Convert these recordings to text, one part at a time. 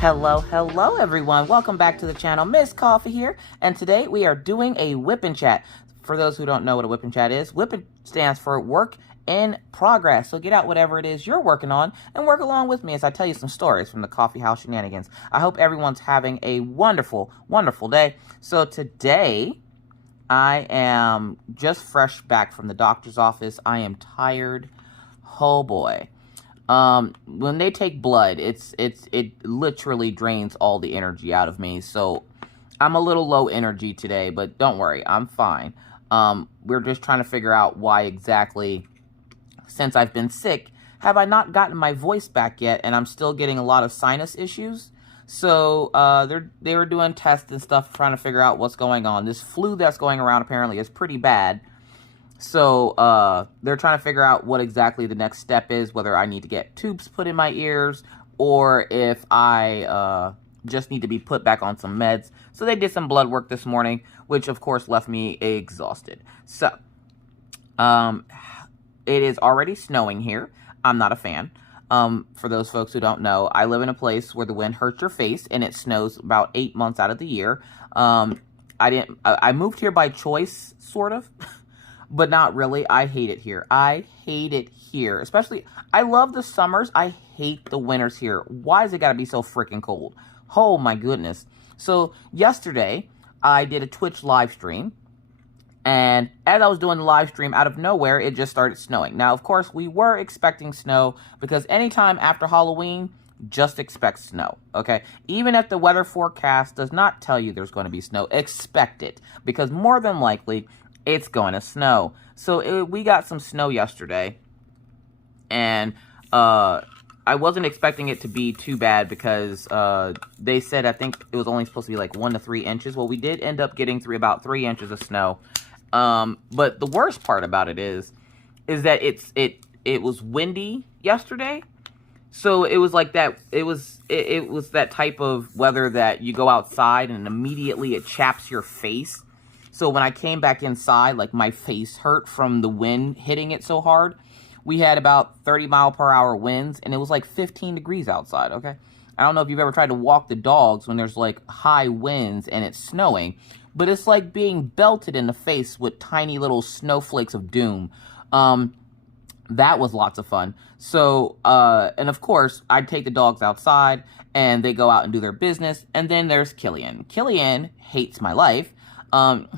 Hello everyone. Welcome back to the channel. Miss Coffee here, and today we are doing a whip and chat. For those who don't know what a whip and chat is, whip stands for work in progress. So get out whatever it is you're working on and work along with me as I tell you some stories from the coffee house shenanigans. I hope everyone's having a wonderful, wonderful day. So today I am just fresh back from the doctor's office. I am tired. Oh boy. When they take blood, it literally drains all the energy out of me. So I'm a little low energy today, but don't worry, I'm fine. We're just trying to figure out why exactly, since I've been sick, have I not gotten my voice back yet, and I'm still getting a lot of sinus issues. So, they were doing tests and stuff, trying to figure out what's going on. This flu that's going around apparently is pretty bad. So, they're trying to figure out what exactly the next step is, whether I need to get tubes put in my ears, or if I, just need to be put back on some meds. So they did some blood work this morning, which of course left me exhausted. So, it is already snowing here. I'm not a fan. For those folks who don't know, I live in a place where the wind hurts your face, and it snows about 8 months out of the year. I moved here by choice, sort of. But not really. I hate it here. I hate it here. Especially, I love the summers. I hate the winters here. Why has it got to be so freaking cold? Oh my goodness. So yesterday, I did a Twitch live stream. And as I was doing the live stream, out of nowhere, it just started snowing. Now, of course, we were expecting snow because anytime after Halloween, just expect snow, okay? Even if the weather forecast does not tell you there's going to be snow, expect it. Because more than likely, it's going to snow. So we got some snow yesterday, and I wasn't expecting it to be too bad because they said, I think it was only supposed to be like 1 to 3 inches. Well, we did end up getting about 3 inches of snow. But the worst part about it is that it was windy yesterday. So it was like that. It was that type of weather that you go outside and immediately it chaps your face. So when I came back inside, like, my face hurt from the wind hitting it so hard. We had about 30-mile-per-hour winds, and it was like 15 degrees outside, okay? I don't know if you've ever tried to walk the dogs when there's, like, high winds and it's snowing, but it's like being belted in the face with tiny little snowflakes of doom. That was lots of fun. So, and of course, I'd take the dogs outside, and they go out and do their business, and then there's Killian. Killian hates my life.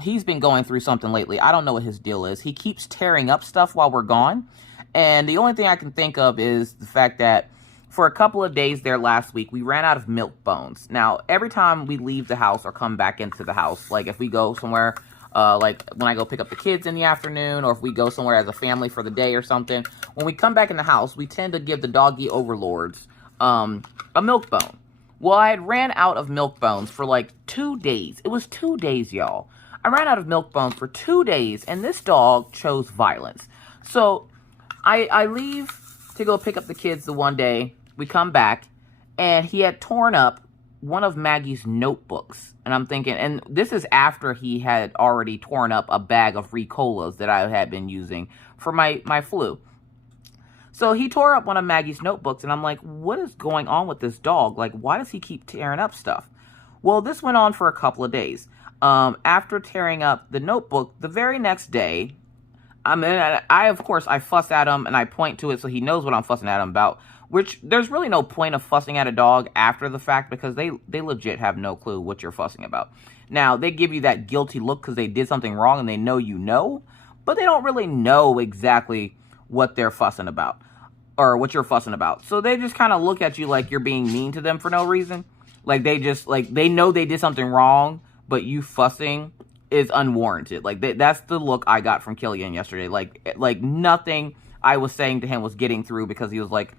He's been going through something lately. I don't know what his deal is. He keeps tearing up stuff while we're gone. And the only thing I can think of is the fact that for a couple of days there last week, we ran out of milk bones. Now, every time we leave the house or come back into the house, like if we go somewhere, like when I go pick up the kids in the afternoon, or if we go somewhere as a family for the day or something, when we come back in the house, we tend to give the doggy overlords, a milk bone. Well, I had ran out of milk bones for like 2 days. It was 2 days, y'all. I ran out of milk bones for 2 days, and this dog chose violence. So, I leave to go pick up the kids the one day. We come back, and he had torn up one of Maggie's notebooks. And I'm thinking, and this is after he had already torn up a bag of Ricolas that I had been using for my flu. So he tore up one of Maggie's notebooks, and I'm like, what is going on with this dog? Like, why does he keep tearing up stuff? Well, this went on for a couple of days. After tearing up the notebook, the very next day, of course, I fuss at him, and I point to it so he knows what I'm fussing at him about, which there's really no point of fussing at a dog after the fact because they legit have no clue what you're fussing about. Now, they give you that guilty look because they did something wrong and they know you know, but they don't really know exactly what they're fussing about or what you're fussing about. So they just kind of look at you like you're being mean to them for no reason. Like they know they did something wrong, but you fussing is unwarranted. Like that's the look I got from Killian yesterday. Like nothing I was saying to him was getting through because he was like,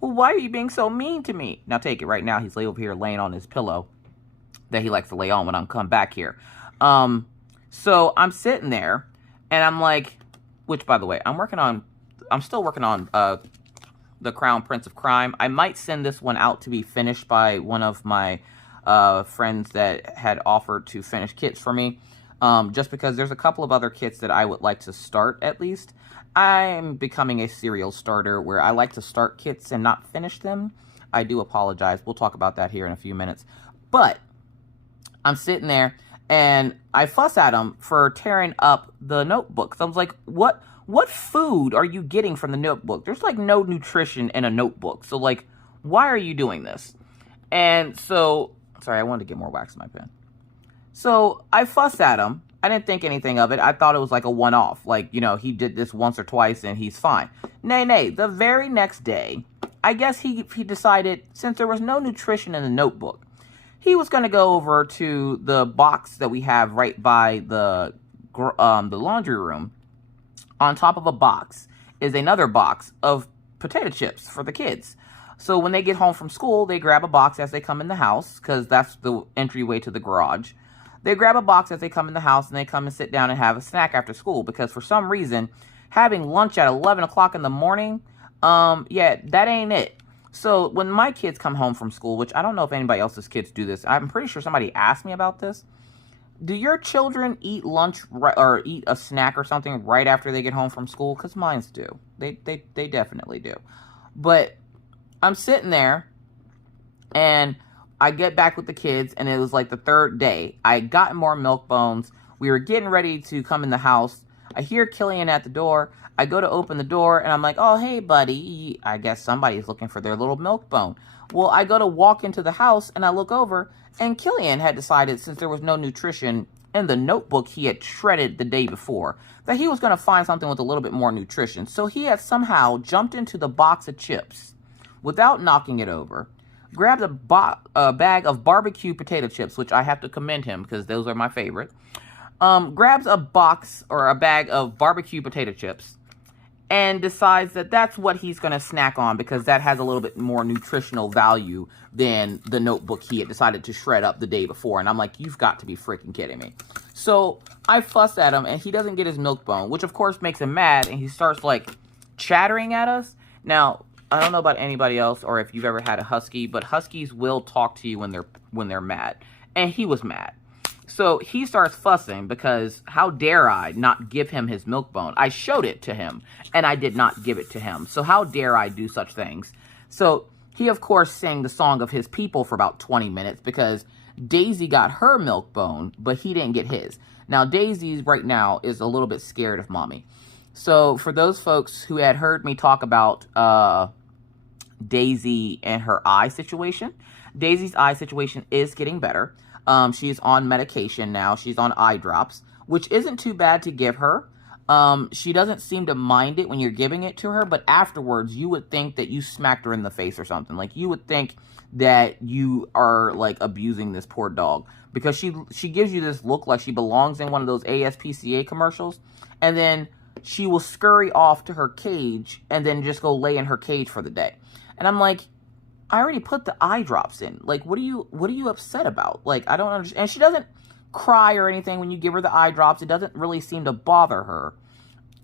well, why are you being so mean to me? Now take it right now. He's over here laying on his pillow that he likes to lay on when I'm come back here. So I'm sitting there and I'm like, which, by the way, I'm still working on The Crown Prince of Crime. I might send this one out to be finished by one of my friends that had offered to finish kits for me. Just because there's a couple of other kits that I would like to start at least. I'm becoming a serial starter where I like to start kits and not finish them. I do apologize. We'll talk about that here in a few minutes. But I'm sitting there and I fuss at him for tearing up the notebook. So I was like, what food are you getting from the notebook? There's like no nutrition in a notebook. So like, why are you doing this? And so, sorry, I wanted to get more wax in my pen. So I fussed at him. I didn't think anything of it. I thought it was like a one-off. Like, you know, he did this once or twice and he's fine. Nay. The very next day, I guess he decided, since there was no nutrition in the notebook, he was going to go over to the box that we have right by the laundry room. On top of a box is another box of potato chips for the kids. So when they get home from school, they grab a box as they come in the house, because that's the entryway to the garage. They grab a box as they come in the house, and they come and sit down and have a snack after school, because for some reason, having lunch at 11 o'clock in the morning, yeah, that ain't it. So when my kids come home from school, which I don't know if anybody else's kids do this, I'm pretty sure somebody asked me about this. Do your children eat lunch or eat a snack or something right after they get home from school? Because mine do. They definitely do. But I'm sitting there, and I get back with the kids, and it was like the third day. I had gotten more milk bones. We were getting ready to come in the house. I hear Killian at the door. I go to open the door, and I'm like, oh, hey, buddy. I guess somebody's looking for their little milk bone. Well, I go to walk into the house, and I look over, and Killian had decided, since there was no nutrition in the notebook he had shredded the day before, that he was going to find something with a little bit more nutrition. So he had somehow jumped into the box of chips without knocking it over, grabbed a bag of barbecue potato chips, which I have to commend him because those are my favorite, grabs a box or a bag of barbecue potato chips, and decides that that's what he's going to snack on because that has a little bit more nutritional value than the notebook he had decided to shred up the day before. And I'm like, you've got to be freaking kidding me. So I fuss at him, and he doesn't get his milk bone, which of course makes him mad, and he starts like chattering at us. Now, I don't know about anybody else or if you've ever had a husky, but huskies will talk to you when they're mad. And he was mad. So he starts fussing because how dare I not give him his milk bone? I showed it to him, and I did not give it to him. So how dare I do such things? So he, of course, sang the song of his people for about 20 minutes because Daisy got her milk bone, but he didn't get his. Now, Daisy right now is a little bit scared of mommy. So for those folks who had heard me talk about Daisy and her eye situation, Daisy's eye situation is getting better. She's on medication now. She's on eye drops, which isn't too bad to give her. She doesn't seem to mind it when you're giving it to her, but afterwards you would think that you smacked her in the face or something. Like, you would think that you are like abusing this poor dog because she gives you this look like she belongs in one of those ASPCA commercials, and then she will scurry off to her cage and then just go lay in her cage for the day. And I'm like, I already put the eye drops in. Like, what are you upset about? Like, I don't understand. And she doesn't cry or anything when you give her the eye drops. It doesn't really seem to bother her.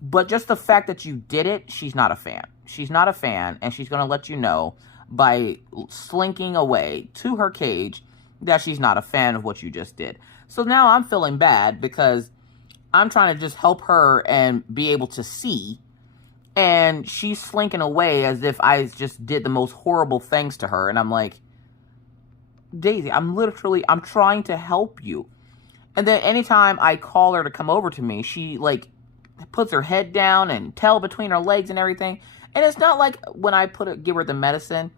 But just the fact that you did it, she's not a fan. She's not a fan, and she's going to let you know by slinking away to her cage that she's not a fan of what you just did. So now I'm feeling bad because I'm trying to just help her and be able to see, and she's slinking away as if I just did the most horrible things to her. And I'm like, Daisy, I'm trying to help you. And then anytime I call her to come over to me, she like puts her head down and tail between her legs and everything. And it's not like when I give her the medicine,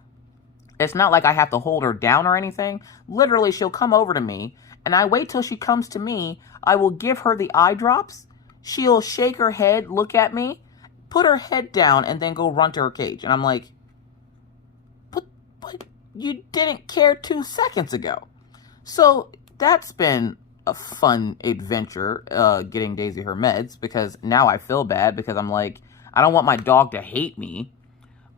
it's not like I have to hold her down or anything. Literally, she'll come over to me, and I wait till she comes to me. I will give her the eye drops. She'll shake her head, look at me, put her head down, and then go run to her cage. And I'm like, but you didn't care 2 seconds ago. So that's been a fun adventure, getting Daisy her meds, because now I feel bad because I'm like, I don't want my dog to hate me,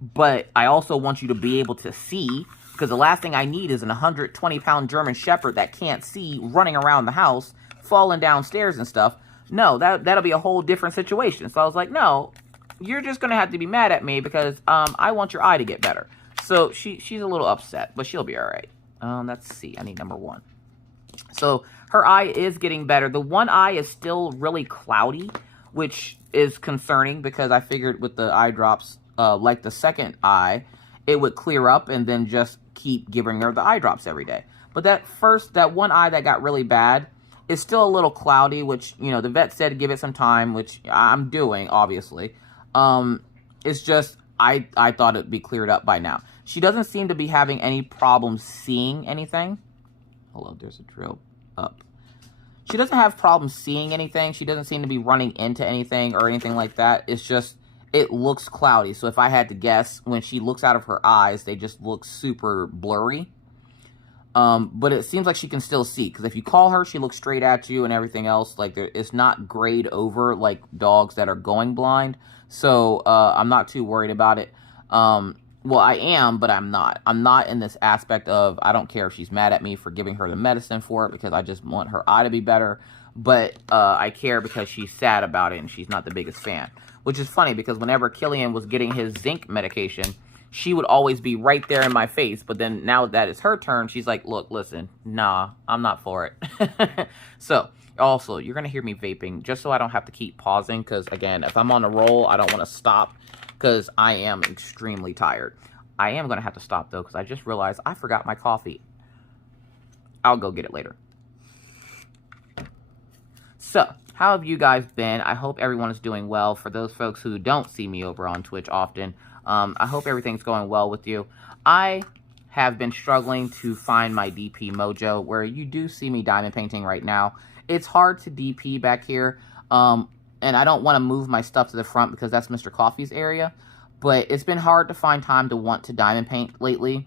but I also want you to be able to see, because the last thing I need is an 120-pound German Shepherd that can't see running around the house, falling downstairs and stuff. No, that'll be a whole different situation. So I was like, no, you're just going to have to be mad at me because I want your eye to get better. So she's a little upset, but she'll be all right. Let's see. I need number 1. So her eye is getting better. The one eye is still really cloudy, which is concerning because I figured with the eye drops, like the second eye, it would clear up and then just keep giving her the eye drops every day. But that one eye that got really bad is still a little cloudy, which, you know, the vet said give it some time, which I'm doing, obviously. It's just, I thought it'd be cleared up by now. She doesn't seem to be having any problems seeing anything. Hello, there's a drill up. She doesn't have problems seeing anything. She doesn't seem to be running into anything or anything like that. It's just, it looks cloudy. So if I had to guess, when she looks out of her eyes, they just look super blurry. But it seems like she can still see, because if you call her, she looks straight at you and everything else. Like, it's not grayed over like dogs that are going blind. So I'm not too worried about it. Well, I am, but I'm not. I'm not in this aspect of, I don't care if she's mad at me for giving her the medicine for it, because I just want her eye to be better. But I care because she's sad about it and she's not the biggest fan. Which is funny, because whenever Killian was getting his zinc medication, she would always be right there in my face. But then now that it's her turn, she's like, look, listen, nah, I'm not for it. So, also, you're going to hear me vaping just so I don't have to keep pausing. Because, again, if I'm on a roll, I don't want to stop because I am extremely tired. I am going to have to stop, though, because I just realized I forgot my coffee. I'll go get it later. So, how have you guys been? I hope everyone is doing well. For those folks who don't see me over on Twitch often, I hope everything's going well with you. I have been struggling to find my DP mojo, where you do see me diamond painting right now. It's hard to DP back here, and I don't want to move my stuff to the front because that's Mr. Coffee's area, but it's been hard to find time to want to diamond paint lately.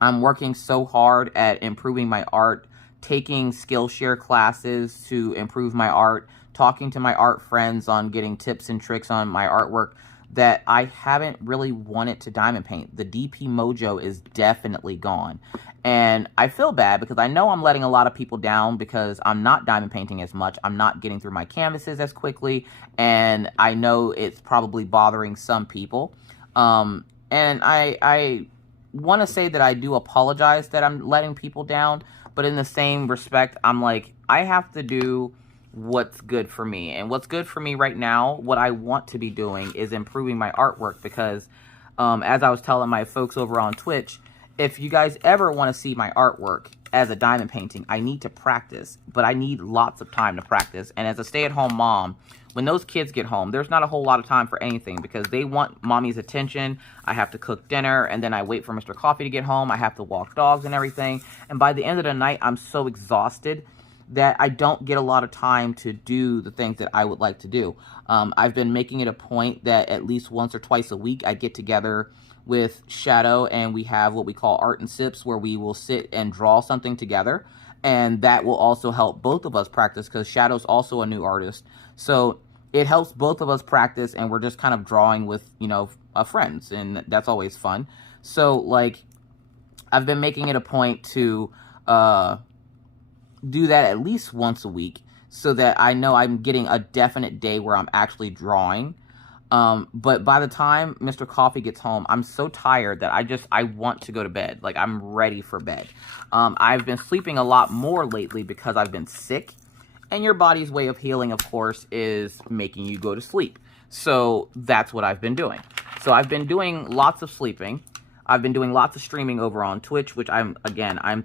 I'm working so hard at improving my art, taking Skillshare classes to improve my art, talking to my art friends on getting tips and tricks on my artwork, that I haven't really wanted to diamond paint. The DP mojo is definitely gone. And I feel bad because I know I'm letting a lot of people down because I'm not diamond painting as much. I'm not getting through my canvases as quickly. And I know it's probably bothering some people. And I want to say that I do apologize that I'm letting people down. But in the same respect, I'm like, I have to do what's good for me. And what's good for me right now, what I want to be doing is improving my artwork, because as I was telling my folks over on Twitch, if you guys ever want to see my artwork as a diamond painting, I need to practice, but I need lots of time to practice. And as a stay-at-home mom, when those kids get home, there's not a whole lot of time for anything because they want mommy's attention. I have to cook dinner, and then I wait for Mr. Coffee to get home. I have to walk dogs and everything. And by the end of the night, I'm so exhausted that I don't get a lot of time to do the things that I would like to do. I've been making it a point that at least once or twice a week, I get together with Shadow and we have what we call Art and Sips, where we will sit and draw something together. And that will also help both of us practice, because Shadow's also a new artist. So it helps both of us practice, and we're just kind of drawing with, you know, friends, and that's always fun. So, like, I've been making it a point to do that at least once a week, so that I know I'm getting a definite day where I'm actually drawing. But by the time Mr. Coffee gets home, I'm so tired that I want to go to bed. Like, I'm ready for bed. I've been sleeping a lot more lately because I've been sick. And your body's way of healing, of course, is making you go to sleep. So that's what I've been doing. So I've been doing lots of sleeping. I've been doing lots of streaming over on Twitch, which I'm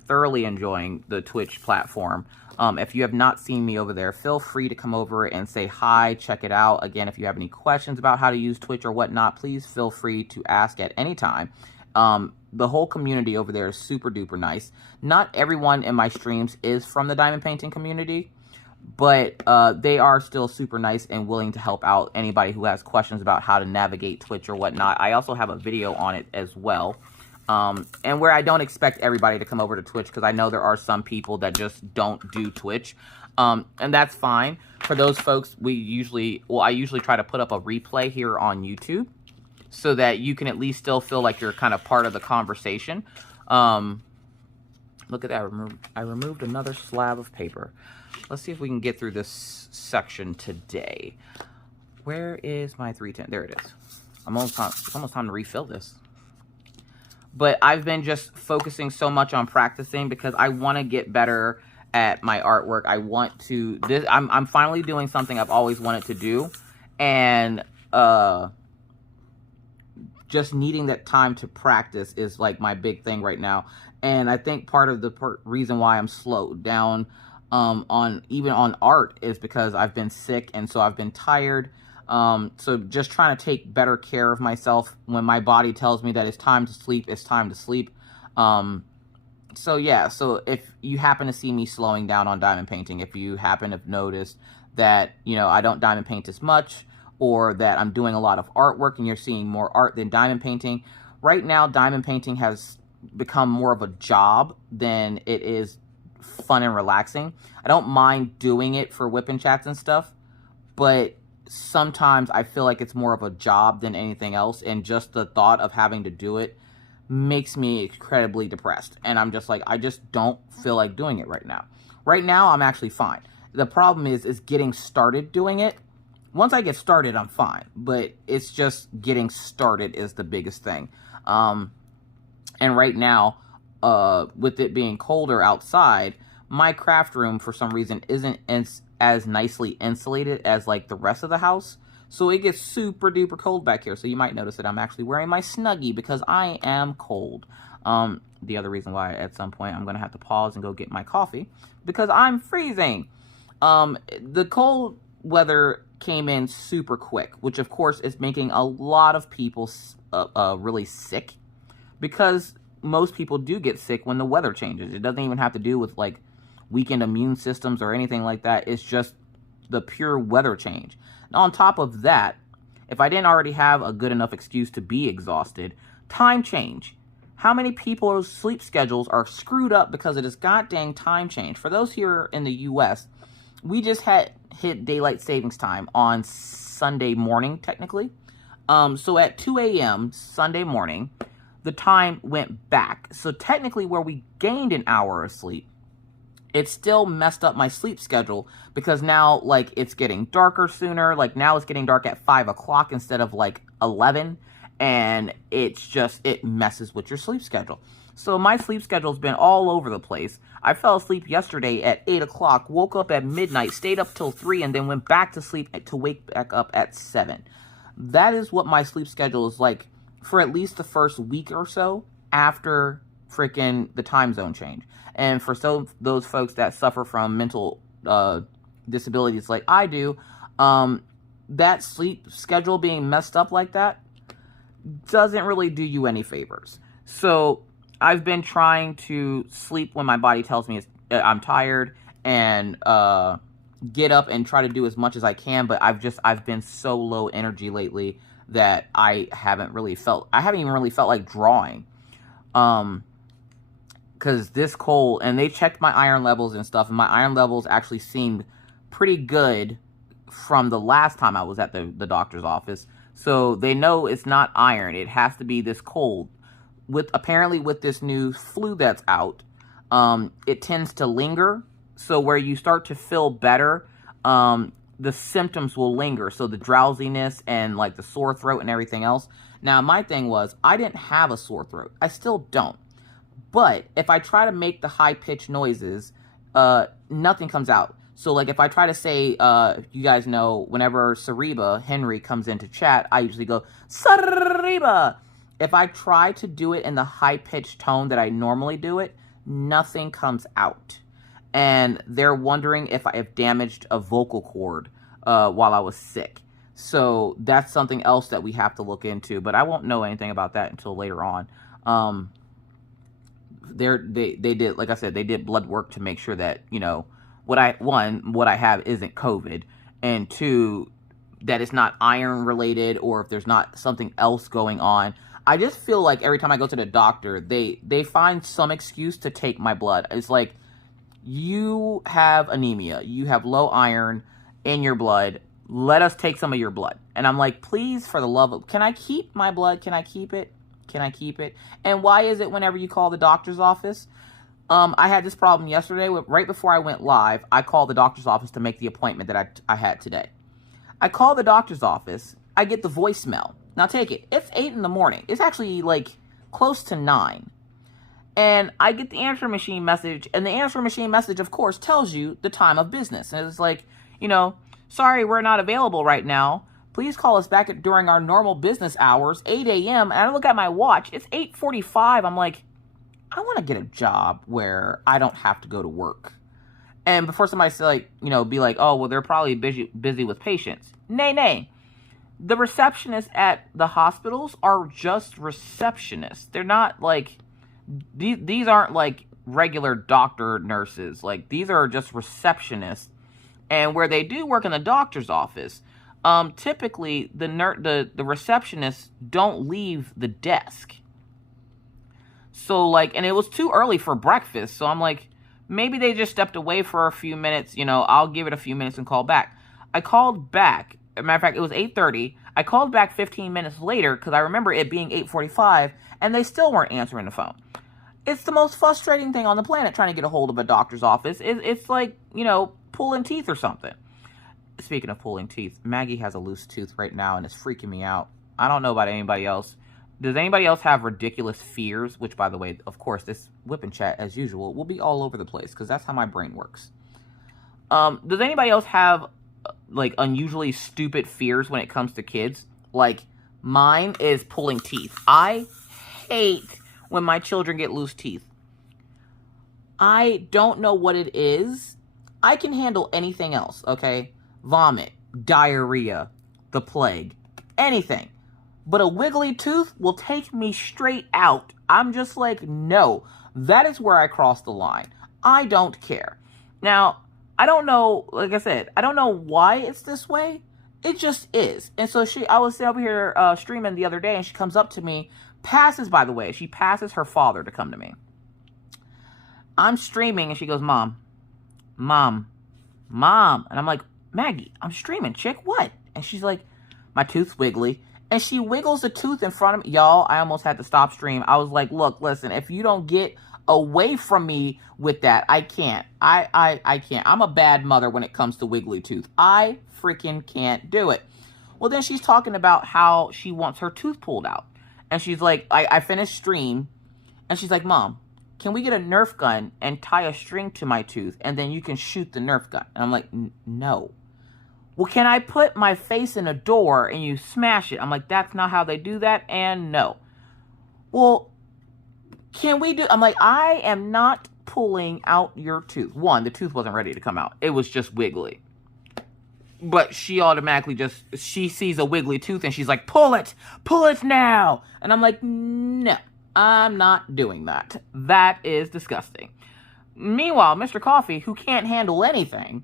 thoroughly enjoying the Twitch platform. If you have not seen me over there, feel free to come over and say hi, check it out. Again, if you have any questions about how to use Twitch or whatnot, please feel free to ask at any time. The whole community over there is super duper nice. Not everyone in my streams is from the diamond painting community, but they are still super nice and willing to help out anybody who has questions about how to navigate Twitch or whatnot. I also have a video on it as well. And where I don't expect everybody to come over to Twitch, because I know there are some people that just don't do Twitch. And that's fine. For those folks, I usually try to put up a replay here on YouTube so that you can at least still feel like you're kind of part of the conversation. Look at that. I removed another slab of paper. Let's see if we can get through this section today. Where is my 310? There it is. It's almost time to refill this. But I've been just focusing so much on practicing because I want to get better at my artwork. I want to... I'm finally doing something I've always wanted to do. And just needing that time to practice is like my big thing right now. And I think part of the reason why I'm slowed down even on art is because I've been sick, and so I've been tired. So just trying to take better care of myself. When my body tells me that it's time to sleep, it's time to sleep. So yeah, so if you happen to see me slowing down on diamond painting, if you happen to have noticed that, you know, I don't diamond paint as much, or that I'm doing a lot of artwork and you're seeing more art than diamond painting, right now diamond painting has become more of a job than it is fun and relaxing. I don't mind doing it for whipping chats and stuff, but sometimes I feel like it's more of a job than anything else, and just the thought of having to do it makes me incredibly depressed, and I'm just like, I just don't feel like doing it right now. Right now, I'm actually fine. The problem is getting started doing it. Once I get started, I'm fine, but it's just getting started is the biggest thing. And right now, with it being colder outside, my craft room, for some reason, isn't as nicely insulated as, like, the rest of the house. So it gets super duper cold back here. So you might notice that I'm actually wearing my Snuggie because I am cold. The other reason why at some point I'm going to have to pause and go get my coffee because I'm freezing. The cold weather came in super quick, which of course is making a lot of people really sick, because most people do get sick when the weather changes. It doesn't even have to do with like weakened immune systems or anything like that. It's just the pure weather change. On top of that, if I didn't already have a good enough excuse to be exhausted, time change. How many people's sleep schedules are screwed up because of this goddamn time change? For those here in the U.S., we just hit daylight savings time on Sunday morning, technically. So at 2 a.m. Sunday morning, the time went back. So technically where we gained an hour of sleep, it still messed up my sleep schedule, because now, like, it's getting darker sooner. Like, now it's getting dark at 5 o'clock instead of, like, 11. And it's just, it messes with your sleep schedule. So my sleep schedule's been all over the place. I fell asleep yesterday at 8 o'clock, woke up at midnight, stayed up till 3, and then went back to sleep to wake back up at 7. That is what my sleep schedule is like for at least the first week or so after freaking the time zone change. And for those folks that suffer from mental disabilities like I do, that sleep schedule being messed up like that doesn't really do you any favors. So I've been trying to sleep when my body tells me I'm tired, and get up and try to do as much as I can, but I've been so low energy lately that I haven't even really felt like drawing. Because this cold, and they checked my iron levels and stuff, and my iron levels actually seemed pretty good from the last time I was at the doctor's office. So they know it's not iron. It has to be this cold. Apparently with this new flu that's out, it tends to linger. So where you start to feel better, the symptoms will linger. So the drowsiness and like the sore throat and everything else. Now my thing was, I didn't have a sore throat. I still don't. But if I try to make the high-pitched noises, nothing comes out. So, like, if I try to say, you guys know, whenever Sariba, Henry, comes into chat, I usually go, Sariba! If I try to do it in the high-pitched tone that I normally do it, nothing comes out. And they're wondering if I have damaged a vocal cord while I was sick. So, that's something else that we have to look into. But I won't know anything about that until later on. They did, like I said, they did blood work to make sure that, you know, what I have isn't COVID, and 2, that it's not iron related, or if there's not something else going on. I just feel like every time I go to the doctor, they find some excuse to take my blood. It's like, you have anemia, you have low iron in your blood, let us take some of your blood. And I'm like, please, for the love of, can I keep my blood? Can I keep it? Can I keep it? And why is it whenever you call the doctor's office? I had this problem yesterday. Right before I went live, I called the doctor's office to make the appointment that I had today. I call the doctor's office. I get the voicemail. Now take it. It's 8 in the morning. It's actually like close to 9. And I get the answering machine message. And the answering machine message, of course, tells you the time of business. And it's like, you know, sorry, we're not available right now. Please call us back during our normal business hours, 8 a.m. And I look at my watch. It's 8:45. I'm like, I want to get a job where I don't have to go to work. And before somebody say, like, you know, be like, oh, well, they're probably busy with patients. Nay. The receptionists at the hospitals are just receptionists. They're not like, these aren't like regular doctor nurses. Like, these are just receptionists. And where they do work in the doctor's office, typically the receptionists don't leave the desk. So, like, and it was too early for breakfast. So I'm like, maybe they just stepped away for a few minutes. You know, I'll give it a few minutes and call back. I called back. As a matter of fact, it was 8:30. I called back 15 minutes later because I remember it being 8:45, and they still weren't answering the phone. It's the most frustrating thing on the planet trying to get a hold of a doctor's office. It's like, you know, pulling teeth or something. Speaking of pulling teeth, Maggie has a loose tooth right now, and it's freaking me out. I don't know about anybody else. Does anybody else have ridiculous fears? Which, by the way, of course, this whip and chat, as usual, will be all over the place because that's how my brain works. Does anybody else have, like, unusually stupid fears when it comes to kids? Like, mine is pulling teeth. I hate when my children get loose teeth. I don't know what it is. I can handle anything else, okay? Vomit, diarrhea, the plague, anything. But a wiggly tooth will take me straight out. I'm just like, no. That is where I cross the line. I don't care. Now, I don't know, like I said, I don't know why it's this way. It just is. And so I was over here streaming the other day, and she comes up to me, by the way, she passes her father to come to me. I'm streaming, and she goes, Mom. And I'm like, Maggie, I'm streaming, chick, what? And she's like, my tooth's wiggly. And she wiggles the tooth in front of me. Y'all, I almost had to stop stream. I was like, look, listen, if you don't get away from me with that, I can't. I can't. I'm a bad mother when it comes to wiggly tooth. I freaking can't do it. Well, then she's talking about how she wants her tooth pulled out. And she's like, I finished stream. And she's like, Mom, can we get a Nerf gun and tie a string to my tooth and then you can shoot the Nerf gun? And I'm like, no. Well, can I put my face in a door and you smash it? I'm like, that's not how they do that, and no. Well, can we do... I'm like, I am not pulling out your tooth. One, the tooth wasn't ready to come out. It was just wiggly. But she automatically she sees a wiggly tooth and she's like, pull it now. And I'm like, no, I'm not doing that. That is disgusting. Meanwhile, Mr. Coffee, who can't handle anything,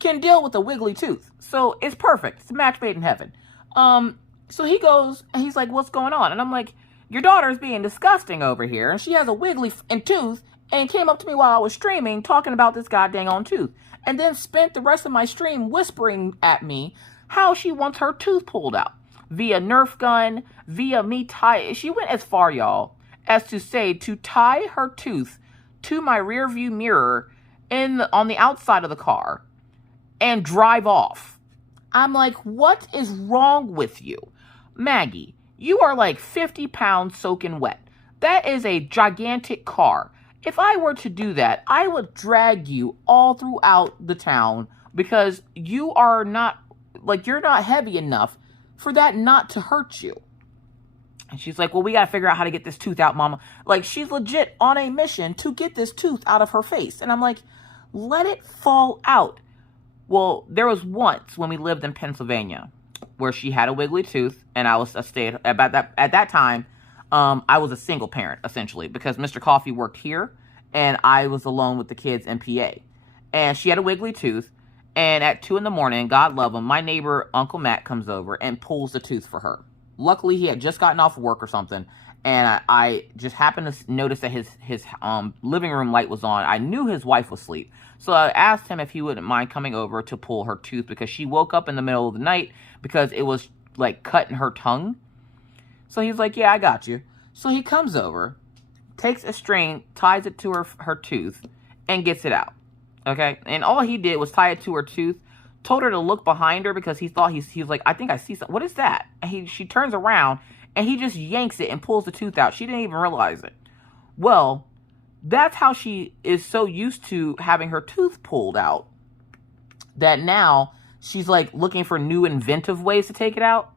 can deal with a wiggly tooth. So it's perfect. It's a match made in heaven. So he goes and he's like, what's going on? And I'm like, your daughter's being disgusting over here. And she has a wiggly tooth and came up to me while I was streaming talking about this goddamn on tooth. And then spent the rest of my stream whispering at me how she wants her tooth pulled out. Via Nerf gun, via me tie. She went as far, y'all, as to say to tie her tooth to my rear view mirror on the outside of the car and drive off. I'm like, what is wrong with you? Maggie, you are like 50 pounds soaking wet. That is a gigantic car. If I were to do that, I would drag you all throughout the town because you are not, like, you're not heavy enough for that not to hurt you. And she's like, well, we got to figure out how to get this tooth out, Mama. Like, she's legit on a mission to get this tooth out of her face. And I'm like, let it fall out. Well, there was once when we lived in Pennsylvania where she had a wiggly tooth, and I was at that time. I was a single parent, essentially, because Mr. Coffee worked here, and I was alone with the kids in PA. And she had a wiggly tooth, and at 2 a.m, God love him, my neighbor, Uncle Matt, comes over and pulls the tooth for her. Luckily, he had just gotten off work or something, and I just happened to notice that his living room light was on. I knew his wife was asleep, so I asked him if he wouldn't mind coming over to pull her tooth, because she woke up in the middle of the night because it was, like, cutting her tongue. So he was like, yeah, I got you. So he comes over, takes a string, ties it to her tooth, and gets it out. Okay? And all he did was tie it to her tooth, told her to look behind her because he thought, he was like, I think I see something. What is that? And she turns around, and he just yanks it and pulls the tooth out. She didn't even realize it. Well, that's how she is so used to having her tooth pulled out that now she's like looking for new inventive ways to take it out.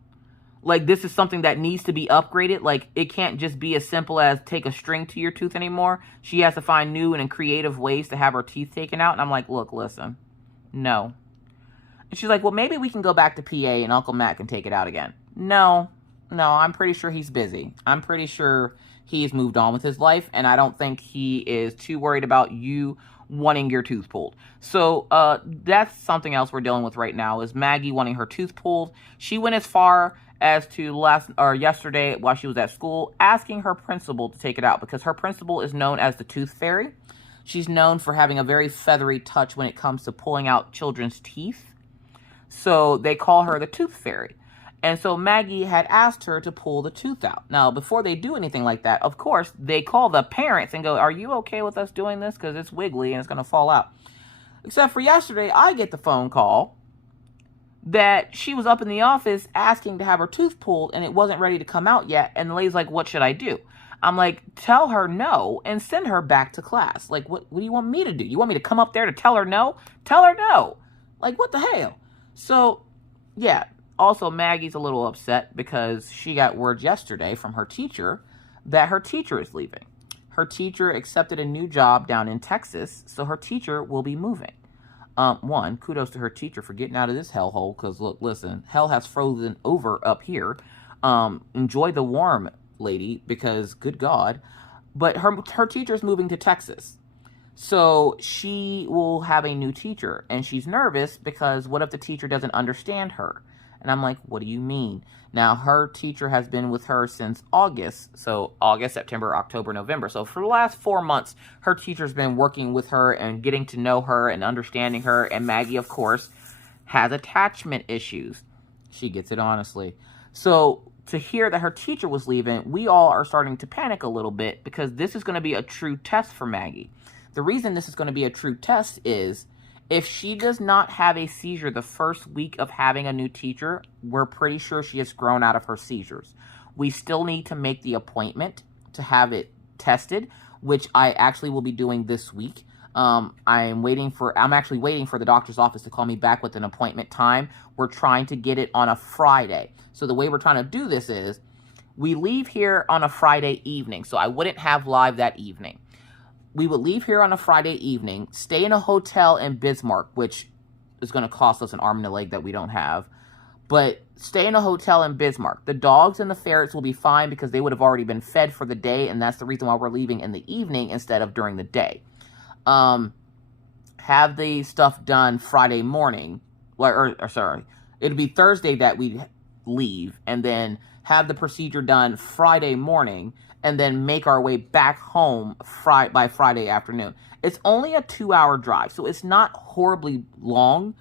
Like, this is something that needs to be upgraded. Like, it can't just be as simple as take a string to your tooth anymore. She has to find new and creative ways to have her teeth taken out. And I'm like, look, listen, no. And she's like, well, maybe we can go back to PA and Uncle Matt can take it out again. No, I'm pretty sure he's busy. I'm pretty sure he's moved on with his life. And I don't think he is too worried about you wanting your tooth pulled. So that's something else we're dealing with right now, is Maggie wanting her tooth pulled. She went as far as to yesterday while she was at school, asking her principal to take it out, because her principal is known as the Tooth Fairy. She's known for having a very feathery touch when it comes to pulling out children's teeth. So they call her the Tooth Fairy. And so Maggie had asked her to pull the tooth out. Now, before they do anything like that, of course, they call the parents and go, are you okay with us doing this? Because it's wiggly and it's going to fall out. Except for yesterday, I get the phone call that she was up in the office asking to have her tooth pulled and it wasn't ready to come out yet. And the lady's like, what should I do? I'm like, tell her no and send her back to class. Like, what do you want me to do? You want me to come up there to tell her no? Tell her no. Like, what the hell? So, yeah. Also, Maggie's a little upset because she got word yesterday from her teacher that her teacher is leaving. Her teacher accepted a new job down in Texas, so her teacher will be moving. One, kudos to her teacher for getting out of this hellhole, because look, listen, hell has frozen over up here. Enjoy the warm, lady, because good God. But her teacher's moving to Texas. So she will have a new teacher, and she's nervous because what if the teacher doesn't understand her? And I'm like, what do you mean? Now, her teacher has been with her since August. So August, September, October, November. So for the last 4 months, her teacher's been working with her and getting to know her and understanding her. And Maggie, of course, has attachment issues. She gets it honestly. So to hear that her teacher was leaving, we all are starting to panic a little bit, because this is going to be a true test for Maggie. The reason this is going to be a true test is if she does not have a seizure the first week of having a new teacher, we're pretty sure she has grown out of her seizures. We still need to make the appointment to have it tested, which I actually will be doing this week. I'm actually waiting for the doctor's office to call me back with an appointment time. We're trying to get it on a Friday. So the way we're trying to do this is we leave here on a Friday evening. So I wouldn't have live that evening. We would leave here on a Friday evening, stay in a hotel in Bismarck, which is going to cost us an arm and a leg that we don't have. But stay in a hotel in Bismarck. The dogs and the ferrets will be fine because they would have already been fed for the day, and that's the reason why we're leaving in the evening instead of during the day. Have the stuff done Friday morning. It'll be Thursday that we leave, and then have the procedure done Friday morning, and then make our way back home by Friday afternoon. It's only a 2-hour drive, so it's not horribly long,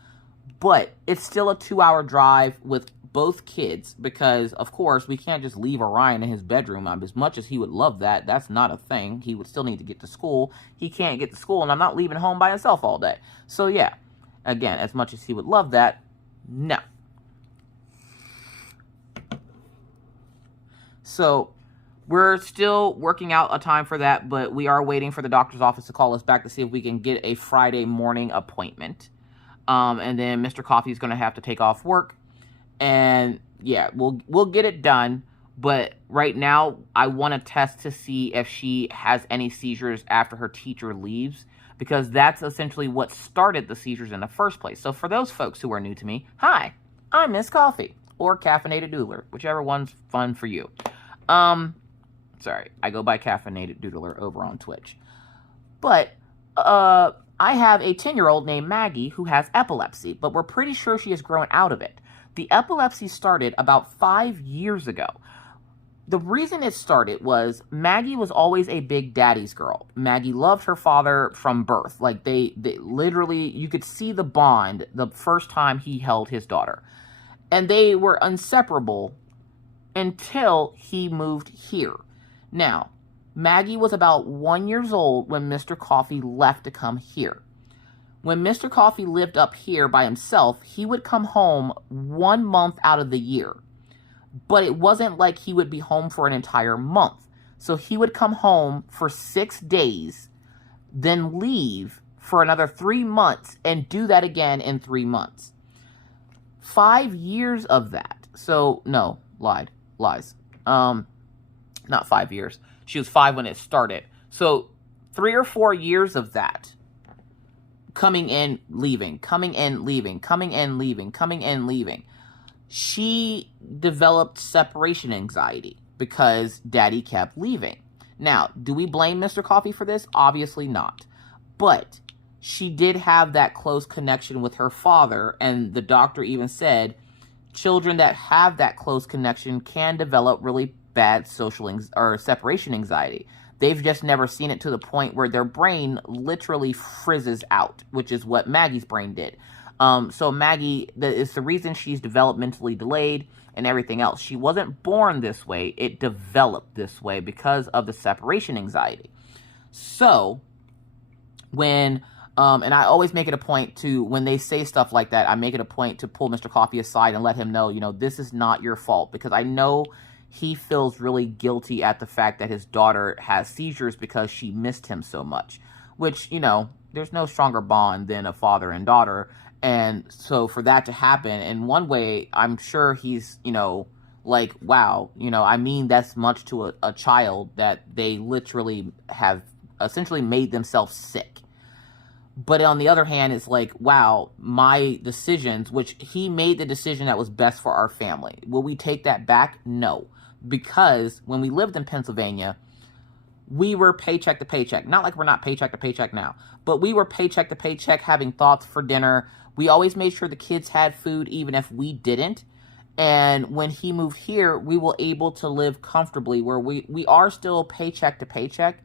but it's still a 2-hour drive with both kids, because, of course, we can't just leave Orion in his bedroom. As much as he would love that, that's not a thing. He would still need to get to school. He can't get to school, and I'm not leaving home by himself all day. So, yeah, again, as much as he would love that, no. So we're still working out a time for that, but we are waiting for the doctor's office to call us back to see if we can get a Friday morning appointment. And then Mr. Coffee is going to have to take off work. And yeah, we'll get it done. But right now, I want to test to see if she has any seizures after her teacher leaves, because that's essentially what started the seizures in the first place. So for those folks who are new to me, hi, I'm Miss Coffee, or Caffeinated Doodler, whichever one's fun for you. Sorry, I go by Caffeinated Doodler over on Twitch. But I have a 10-year-old named Maggie who has epilepsy, but we're pretty sure she has grown out of it. The epilepsy started about 5 years ago. The reason it started was Maggie was always a big daddy's girl. Maggie loved her father from birth. Like, they literally, you could see the bond the first time he held his daughter. And they were inseparable until he moved here. Now, Maggie was about 1 year old when Mr. Coffee left to come here. When Mr. Coffee lived up here by himself, he would come home 1 month out of the year. But it wasn't like he would be home for an entire month. So he would come home for 6 days, then leave for another 3 months, and do that again in 3 months. 5 years of that. So, no, lies. Not 5 years. She was 5 when it started. So, 3 or 4 years of that. Coming in, leaving, coming in, leaving, coming in, leaving, coming in, leaving. She developed separation anxiety because daddy kept leaving. Now, do we blame Mr. Coffee for this? Obviously not. But she did have that close connection with her father, and the doctor even said children that have that close connection can develop really bad social or separation anxiety. They've just never seen it to the point where their brain literally frizzes out, which is what Maggie's brain did. So Maggie, it's the reason she's developmentally delayed and everything else. She wasn't born this way. It developed this way because of the separation anxiety. So when, and I always make it a point to, when they say stuff like that, I make it a point to pull Mr. Coffee aside and let him know, you know, this is not your fault, because I know he feels really guilty at the fact that his daughter has seizures because she missed him so much, which, you know, there's no stronger bond than a father and daughter. And so for that to happen, in one way, I'm sure he's, you know, like, wow, you know, I mean, that's much to a child that they literally have essentially made themselves sick. But on the other hand, it's like, wow, my decisions, which he made the decision that was best for our family. Will we take that back? No. Because when we lived in Pennsylvania, we were paycheck to paycheck. Not like we're not paycheck to paycheck now, but we were paycheck to paycheck, having thoughts for dinner. We always made sure the kids had food, even if we didn't. And when he moved here, we were able to live comfortably, where we are still paycheck to paycheck.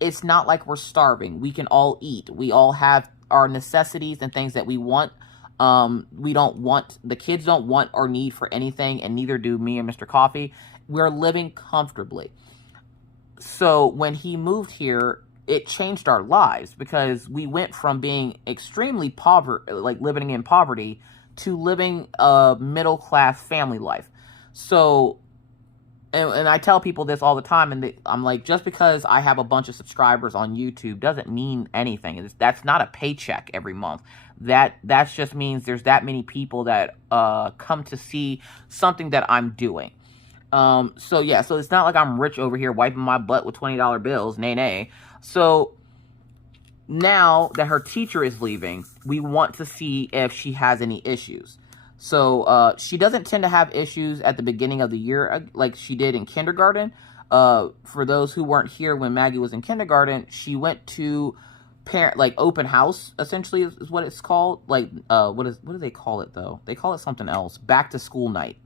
It's not like we're starving. We can all eat. We all have our necessities and things that we want. We don't want, the kids don't want or need for anything, and neither do me and Mr. Coffee. We're living comfortably. So when he moved here, it changed our lives, because we went from being extremely like living in poverty, to living a middle-class family life. So, and I tell people this all the time, and I'm like, just because I have a bunch of subscribers on YouTube doesn't mean anything. That's not a paycheck every month. That just means there's that many people that come to see something that I'm doing. So yeah, so it's not like I'm rich over here wiping my butt with $20 bills, nay. So now that her teacher is leaving, we want to see if she has any issues. So she doesn't tend to have issues at the beginning of the year like she did in kindergarten. For those who weren't here when Maggie was in kindergarten, she went to open house, essentially is what it's called. Like, what do they call it though? They call it something else. Back to school night.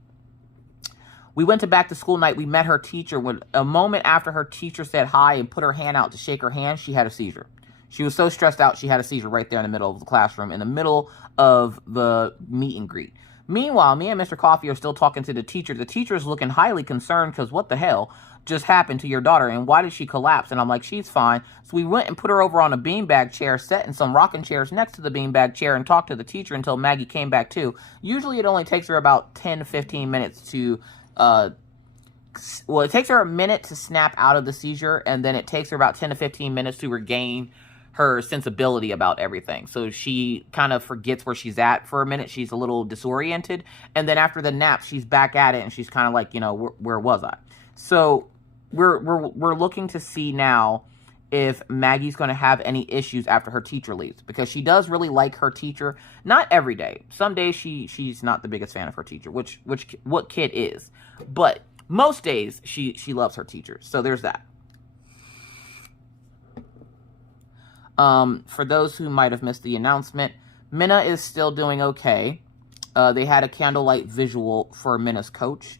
We went to back to school night. We met her teacher. When a moment after her teacher said hi and put her hand out to shake her hand, she had a seizure. She was so stressed out, she had a seizure right there in the middle of the classroom, in the middle of the meet and greet. Meanwhile, me and Mr. Coffee are still talking to the teacher. The teacher is looking highly concerned, because what the hell just happened to your daughter, and why did she collapse? And I'm like, she's fine. So we went and put her over on a beanbag chair, set in some rocking chairs next to the beanbag chair, and talked to the teacher until Maggie came back too. Usually it only takes her about 10 to 15 minutes to it takes her a minute to snap out of the seizure, and then it takes her about 10 to 15 minutes to regain her sensibility about everything. So she kind of forgets where she's at for a minute. She's a little disoriented, and then after the nap, she's back at it, and she's kind of like, you know, where was I? So we're looking to see now if Maggie's going to have any issues after her teacher leaves, because she does really like her teacher. Not every day. Some days she's not the biggest fan of her teacher, which what kid is, but most days she loves her teacher. So there's that. For those who might have missed the announcement, Minna is still doing okay. They had a candlelight visual for Minna's coach.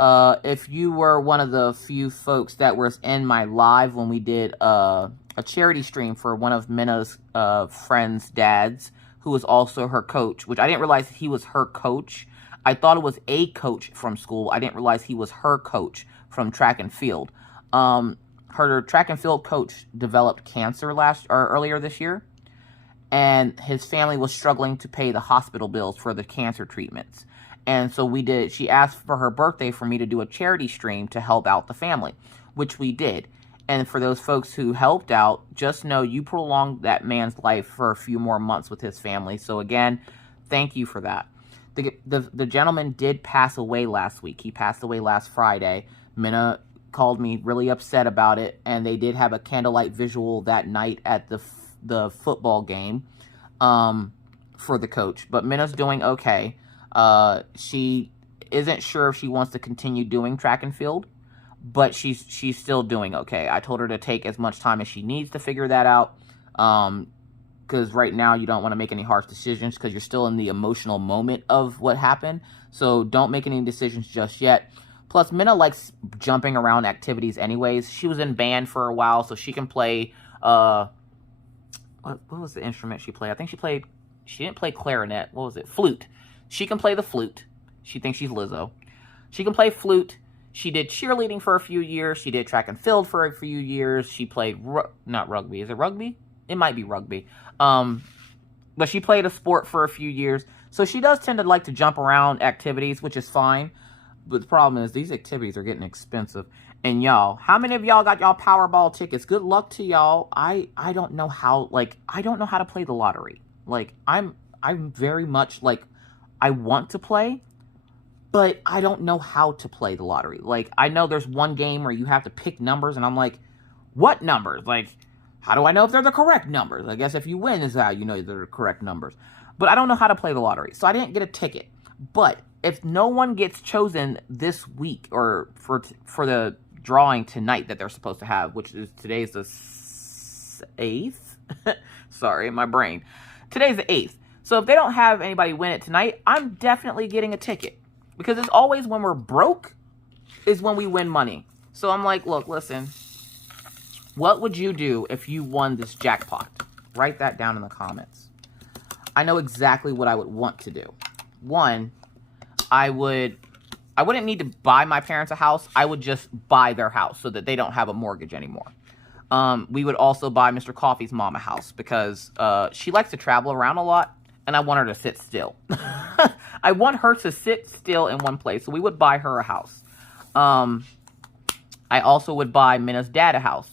If you were one of the few folks that was in my live when we did a charity stream for one of Minna's friends' dads, who was also her coach, which I didn't realize he was her coach. I thought it was a coach from school. I didn't realize he was her coach from track and field. Her track and field coach developed cancer earlier this year, and his family was struggling to pay the hospital bills for the cancer treatments. And so she asked for her birthday for me to do a charity stream to help out the family, which we did. And for those folks who helped out, just know you prolonged that man's life for a few more months with his family. So again, thank you for that. The gentleman did pass away last week. He passed away last Friday. Minna called me really upset about it, and they did have a candlelight visual that night at the football game for the coach. But Minna's doing okay. She isn't sure if she wants to continue doing track and field, but she's still doing okay. I told her to take as much time as she needs to figure that out, because right now you don't want to make any harsh decisions because you're still in the emotional moment of what happened. So don't make any decisions just yet. Plus, Minna likes jumping around activities anyways. She was in band for a while, so she can play, what was the instrument she played? I think she didn't play clarinet. What was it? Flute. She can play the flute. She thinks she's Lizzo. She can play flute. She did cheerleading for a few years. She did track and field for a few years. She played, not rugby. Is it rugby? It might be rugby. But she played a sport for a few years. So she does tend to like to jump around activities, which is fine. But the problem is these activities are getting expensive. And y'all, how many of y'all got y'all Powerball tickets? Good luck to y'all. I don't know how, I don't know how to play the lottery. I'm very much, I want to play, but I don't know how to play the lottery. I know there's one game where you have to pick numbers, and I'm like, what numbers? How do I know if they're the correct numbers? I guess if you win is how you know they're the correct numbers. But I don't know how to play the lottery, so I didn't get a ticket. But if no one gets chosen this week, or for the drawing tonight that they're supposed to have, which is today's the 8th. Sorry, my brain. Today's the 8th. So if they don't have anybody win it tonight, I'm definitely getting a ticket. Because it's always when we're broke is when we win money. So I'm like, look, listen. What would you do if you won this jackpot? Write that down in the comments. I know exactly what I would want to do. One, I wouldn't need to buy my parents a house. I would just buy their house so that they don't have a mortgage anymore. We would also buy Mr. Coffee's mom a house because she likes to travel around a lot, and I want her to sit still. I want her to sit still in one place, so we would buy her a house. I also would buy Minna's dad a house.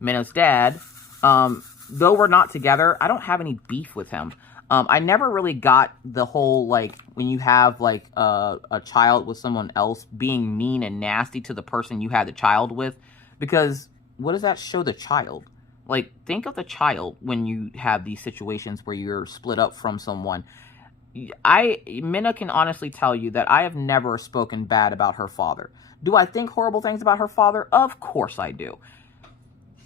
Minna's dad, though we're not together, I don't have any beef with him. I never really got the whole, when you have, a child with someone else being mean and nasty to the person you had the child with, because what does that show the child? Think of the child when you have these situations where you're split up from someone. Minna can honestly tell you that I have never spoken bad about her father. Do I think horrible things about her father? Of course I do.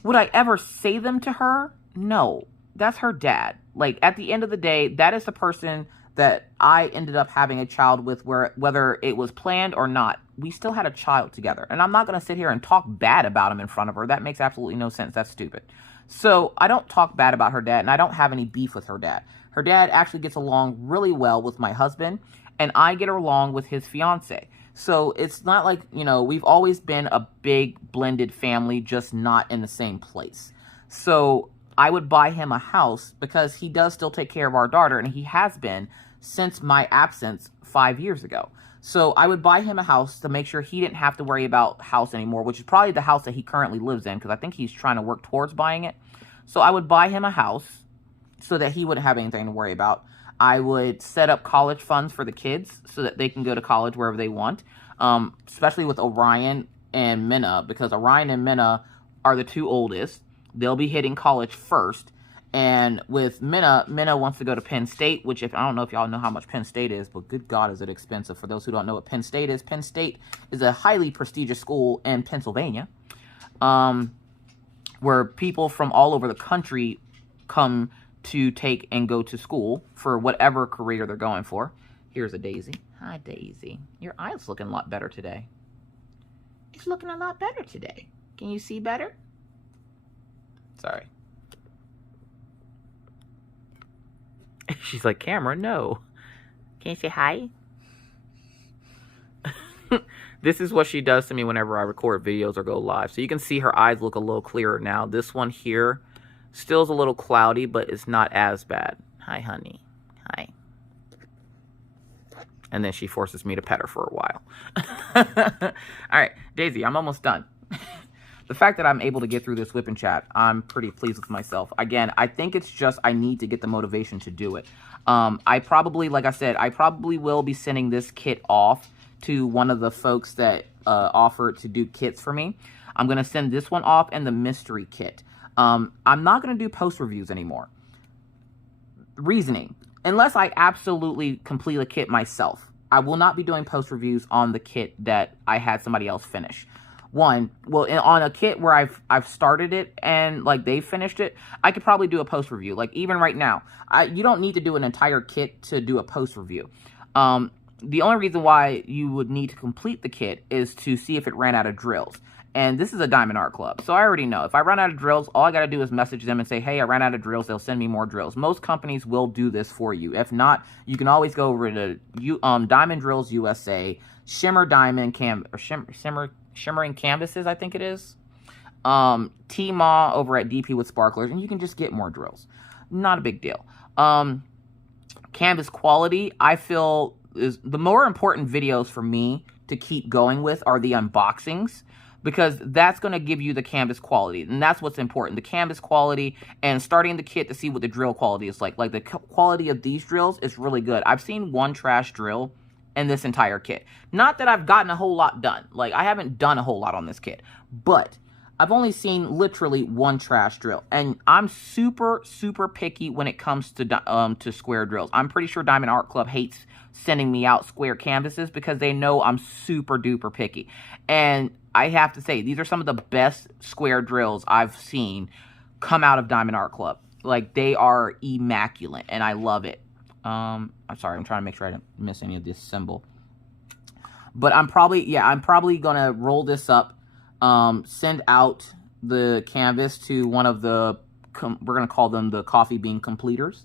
Would I ever say them to her? No. That's her dad. At the end of the day, that is the person that I ended up having a child with, whether it was planned or not, we still had a child together. And I'm not going to sit here and talk bad about him in front of her. That makes absolutely no sense. That's stupid. So I don't talk bad about her dad, and I don't have any beef with her dad. Her dad actually gets along really well with my husband, and I get along with his fiance. So it's not we've always been a big blended family, just not in the same place. So I would buy him a house because he does still take care of our daughter, and he has been since my absence 5 years ago. So I would buy him a house to make sure he didn't have to worry about house anymore, which is probably the house that he currently lives in, because I think he's trying to work towards buying it. So I would buy him a house so that he wouldn't have anything to worry about. I would set up college funds for the kids so that they can go to college wherever they want, especially with Orion and Minna, because Orion and Minna are the two oldest. They'll be hitting college first. And with Minna wants to go to Penn State, which I don't know if y'all know how much Penn State is, but good God, is it expensive. For those who don't know what Penn State is a highly prestigious school in Pennsylvania, where people from all over the country come to take and go to school for whatever career they're going for. Here's a Daisy. Hi, Daisy. Your eye's looking a lot better today. It's looking a lot better today. Can you see better? Sorry. She's like, Camera, no. Can you say hi? This is what she does to me whenever I record videos or go live. So you can see her eyes look a little clearer now. This one here still is a little cloudy, but it's not as bad. Hi, honey. Hi. And then she forces me to pet her for a while. All right, Daisy, I'm almost done. the fact that I'm able to get through this whip and chat, I'm pretty pleased with myself. Again, I think it's just I need to get the motivation to do it. I probably, like I said, I probably will be sending this kit off to one of the folks that offer to do kits for me. I'm going to send this one off and the mystery kit. I'm not going to do post reviews anymore. Reasoning. Unless I absolutely complete a kit myself, I will not be doing post reviews on the kit that I had somebody else finish. One, well, on a kit where I've started it and like they finished it, I could probably do a post review. Like even right now, you don't need to do an entire kit to do a post review. The only reason why you would need to complete the kit is to see if it ran out of drills. And this is a Diamond Art Club, so I already know. If I run out of drills, all I got to do is message them and say, hey, I ran out of drills. They'll send me more drills. Most companies will do this for you. If not, you can always go over to Diamond Drills USA, Shimmering Canvases, I think it is. T-Maw over at DP with Sparklers, and you can just get more drills. Not a big deal. Canvas quality, I feel, is the more important videos for me to keep going with are the unboxings, because that's going to give you the canvas quality, and that's what's important, the canvas quality, and starting the kit to see what the drill quality is like. Like the quality of these drills is really good. I've seen one trash drill in this entire kit. Not that I've gotten a whole lot done. Like, I haven't done a whole lot on this kit, but I've only seen literally one trash drill, and I'm super, super picky when it comes to square drills. I'm pretty sure Diamond Art Club hates sending me out square canvases because they know I'm super duper picky. And I have to say, these are some of the best square drills I've seen come out of Diamond Art Club. Like, they are immaculate, and I love it. I'm sorry, I'm trying to make sure I don't miss any of this symbol. But I'm probably going to roll this up, send out the canvas to one of the, we're going to call them the coffee bean completers.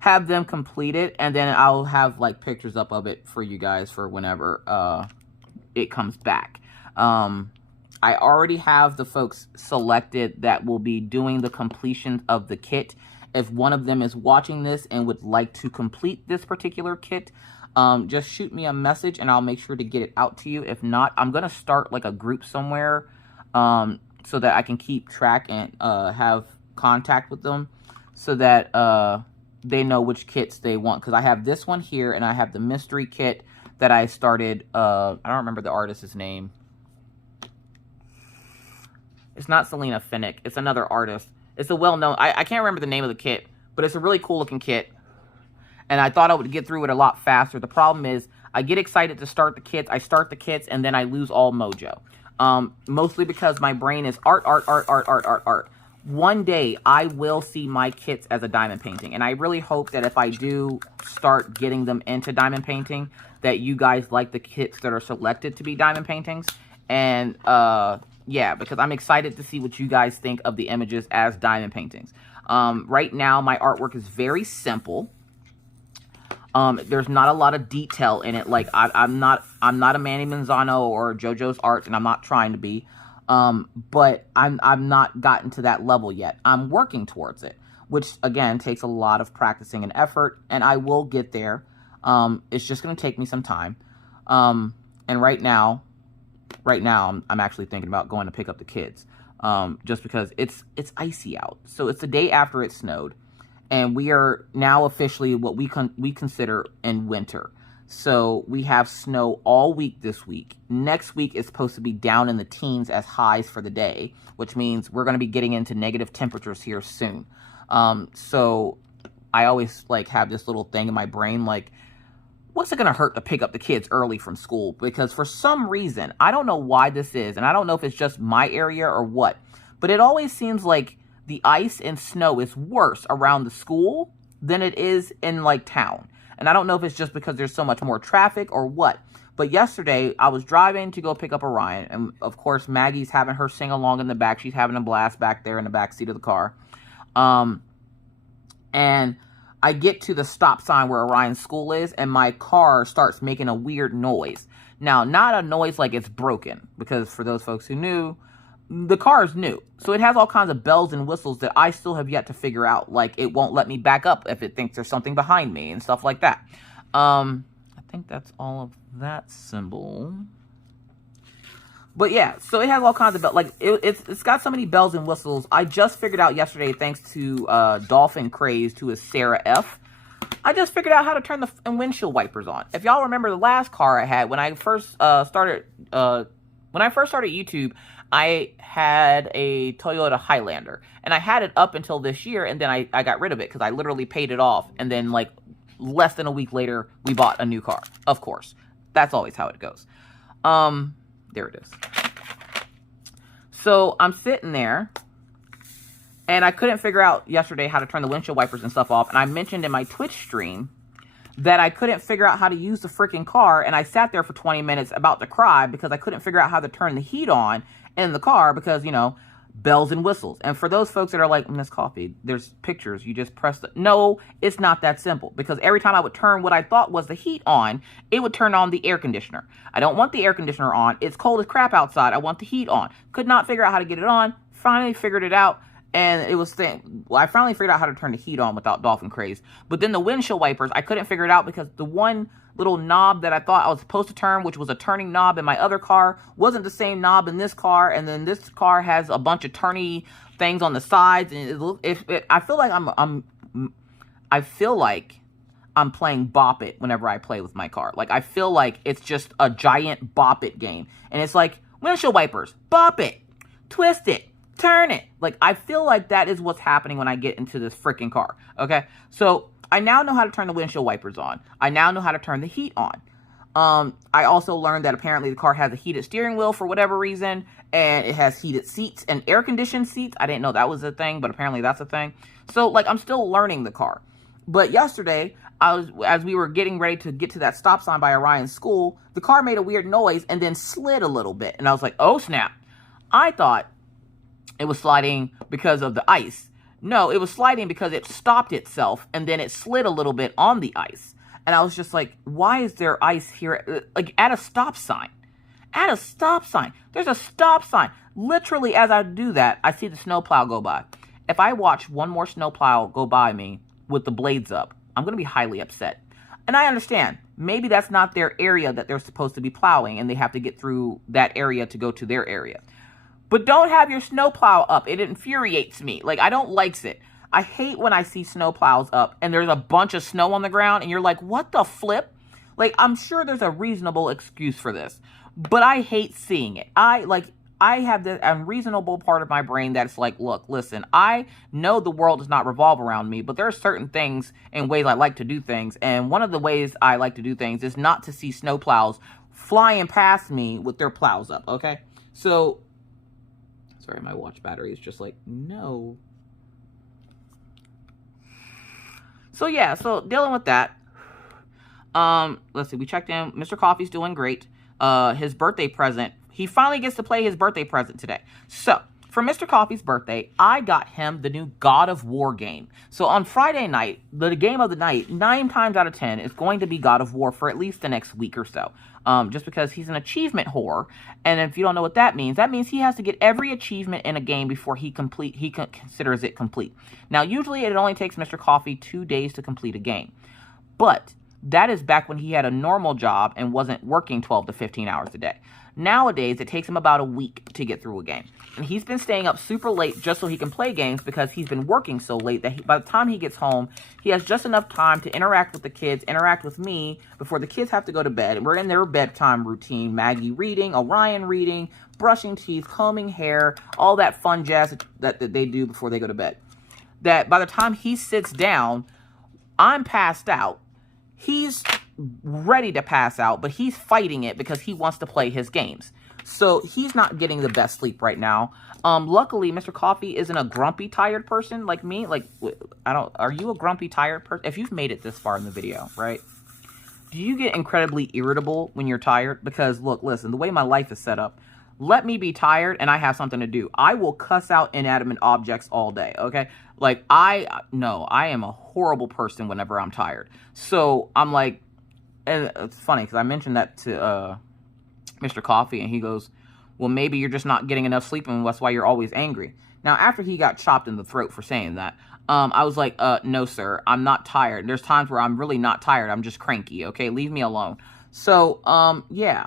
Have them complete it, and then I'll have, like, pictures up of it for you guys for whenever it comes back. I already have the folks selected that will be doing the completion of the kit. If one of them is watching this and would like to complete this particular kit, just shoot me a message and I'll make sure to get it out to you. If not, I'm going to start like a group somewhere so that I can keep track and have contact with them so that they know which kits they want. Because I have this one here and I have the mystery kit that I started. I don't remember the artist's name. It's not Selena Finnick. It's another artist. It's a well-known... I can't remember the name of the kit, but it's a really cool-looking kit. And I thought I would get through it a lot faster. The problem is, I get excited to start the kits. I start the kits, and then I lose all mojo. Mostly because my brain is art. One day, I will see my kits as a diamond painting. And I really hope that if I do start getting them into diamond painting, that you guys like the kits that are selected to be diamond paintings. And, yeah, because I'm excited to see what you guys think of the images as diamond paintings. Right now, my artwork is very simple. There's not a lot of detail in it. Like, I'm not a Manny Manzano or JoJo's Art, and I'm not trying to be. But I've not gotten to that level yet. I'm working towards it, which, again, takes a lot of practicing and effort, and I will get there. It's just going to take me some time. And right now, I'm actually thinking about going to pick up the kids, just because it's icy out. So it's the day after it snowed, and we are now officially what we consider in winter. So we have snow all week this week. Next week is supposed to be down in the teens as highs for the day, which means we're going to be getting into negative temperatures here soon. So I always like have this little thing in my brain like, what's it going to hurt to pick up the kids early from school? Because for some reason, I don't know why this is, and I don't know if it's just my area or what, but it always seems like the ice and snow is worse around the school than it is in, like, town. And I don't know if it's just because there's so much more traffic or what. But yesterday, I was driving to go pick up Orion, and, of course, Maggie's having her sing-along in the back. She's having a blast back there in the back seat of the car. And I get to the stop sign where Orion's school is, and my car starts making a weird noise. Now, not a noise like it's broken, because for those folks who knew, the car is new. So it has all kinds of bells and whistles that I still have yet to figure out. Like, it won't let me back up if it thinks there's something behind me and stuff like that. I think that's all of that symbol. But yeah, so it has all kinds of bells. Like, it's got so many bells and whistles. I just figured out yesterday, thanks to Dolphin Crazed, who is Sarah F. I just figured out how to turn the windshield wipers on. If y'all remember the last car I had when I first started YouTube, I had a Toyota Highlander, and I had it up until this year, and then I got rid of it because I literally paid it off, and then like less than a week later, we bought a new car. Of course, that's always how it goes. There it is. So I'm sitting there, and I couldn't figure out yesterday how to turn the windshield wipers and stuff off. And I mentioned in my Twitch stream that I couldn't figure out how to use the freaking car. And I sat there for 20 minutes about to cry because I couldn't figure out how to turn the heat on in the car because, you know, bells and whistles. And for those folks that are like, Miss Coffee, there's pictures. You just press the... No, it's not that simple. Because every time I would turn what I thought was the heat on, it would turn on the air conditioner. I don't want the air conditioner on. It's cold as crap outside. I want the heat on. Could not figure out how to get it on. Finally figured it out. And it was saying, well, I finally figured out how to turn the heat on without Dolphin Craze. But then the windshield wipers, I couldn't figure it out because the one little knob that I thought I was supposed to turn, which was a turning knob in my other car, wasn't the same knob in this car. And then this car has a bunch of turny things on the sides. And I feel like I'm playing Bop It whenever I play with my car. Like, I feel like it's just a giant Bop It game. And it's like, windshield wipers, bop it, twist it, turn it. Like, I feel like that is what's happening when I get into this freaking car. Okay, so I now know how to turn the windshield wipers on. I now know how to turn the heat on. I also learned that apparently the car has a heated steering wheel for whatever reason, and it has heated seats and air-conditioned seats. I didn't know that was a thing, but apparently that's a thing. So, like, I'm still learning the car. But yesterday, as we were getting ready to get to that stop sign by Orion's school, the car made a weird noise and then slid a little bit. And I was like, oh, snap. I thought it was sliding because of the ice. No, it was sliding because it stopped itself and then it slid a little bit on the ice. And I was just like, why is there ice here? Like, at a stop sign. At a stop sign. There's a stop sign. Literally, as I do that, I see the snowplow go by. If I watch one more snowplow go by me with the blades up, I'm going to be highly upset. And I understand. Maybe that's not their area that they're supposed to be plowing, and they have to get through that area to go to their area. But don't have your snowplow up. It infuriates me. Like, I don't like it. I hate when I see snowplows up and there's a bunch of snow on the ground and you're like, what the flip? Like, I'm sure there's a reasonable excuse for this, but I hate seeing it. I have this unreasonable part of my brain that's like, look, listen, I know the world does not revolve around me, but there are certain things and ways I like to do things. And one of the ways I like to do things is not to see snowplows flying past me with their plows up, okay? So, sorry, my watch battery is just like, no. So yeah, so dealing with that. Let's see, we checked in. Mr. Coffee's doing great. His birthday present, he finally gets to play his birthday present today. So, for Mr. Coffee's birthday, I got him the new God of War game. So on Friday night, the game of the night, 9 times out of 10, is going to be God of War for at least the next week or so. Just because he's an achievement whore. And if you don't know what that means he has to get every achievement in a game before he considers it complete. Now, usually it only takes Mr. Coffee 2 days to complete a game. But that is back when he had a normal job and wasn't working 12 to 15 hours a day. Nowadays, it takes him about a week to get through a game. And he's been staying up super late just so he can play games because he's been working so late that by the time he gets home, he has just enough time to interact with the kids, interact with me before the kids have to go to bed. And we're in their bedtime routine. Maggie reading, Orion reading, brushing teeth, combing hair, all that fun jazz that they do before they go to bed. That by the time he sits down, I'm passed out. He's ready to pass out, but he's fighting it because he wants to play his games. So he's not getting the best sleep right now. Luckily, Mr. Coffee isn't a grumpy, tired person like me. Like, are you a grumpy, tired person? If you've made it this far in the video, right? Do you get incredibly irritable when you're tired? Because, look, listen, the way my life is set up, let me be tired and I have something to do. I will cuss out inanimate objects all day, okay? Like, I am a horrible person whenever I'm tired. So, I'm like, and it's funny because I mentioned that to Mr. Coffee, and he goes, well, maybe you're just not getting enough sleep, and that's why you're always angry. Now, after he got chopped in the throat for saying that, I was like, no, sir, I'm not tired. There's times where I'm really not tired. I'm just cranky, okay? Leave me alone. So, yeah.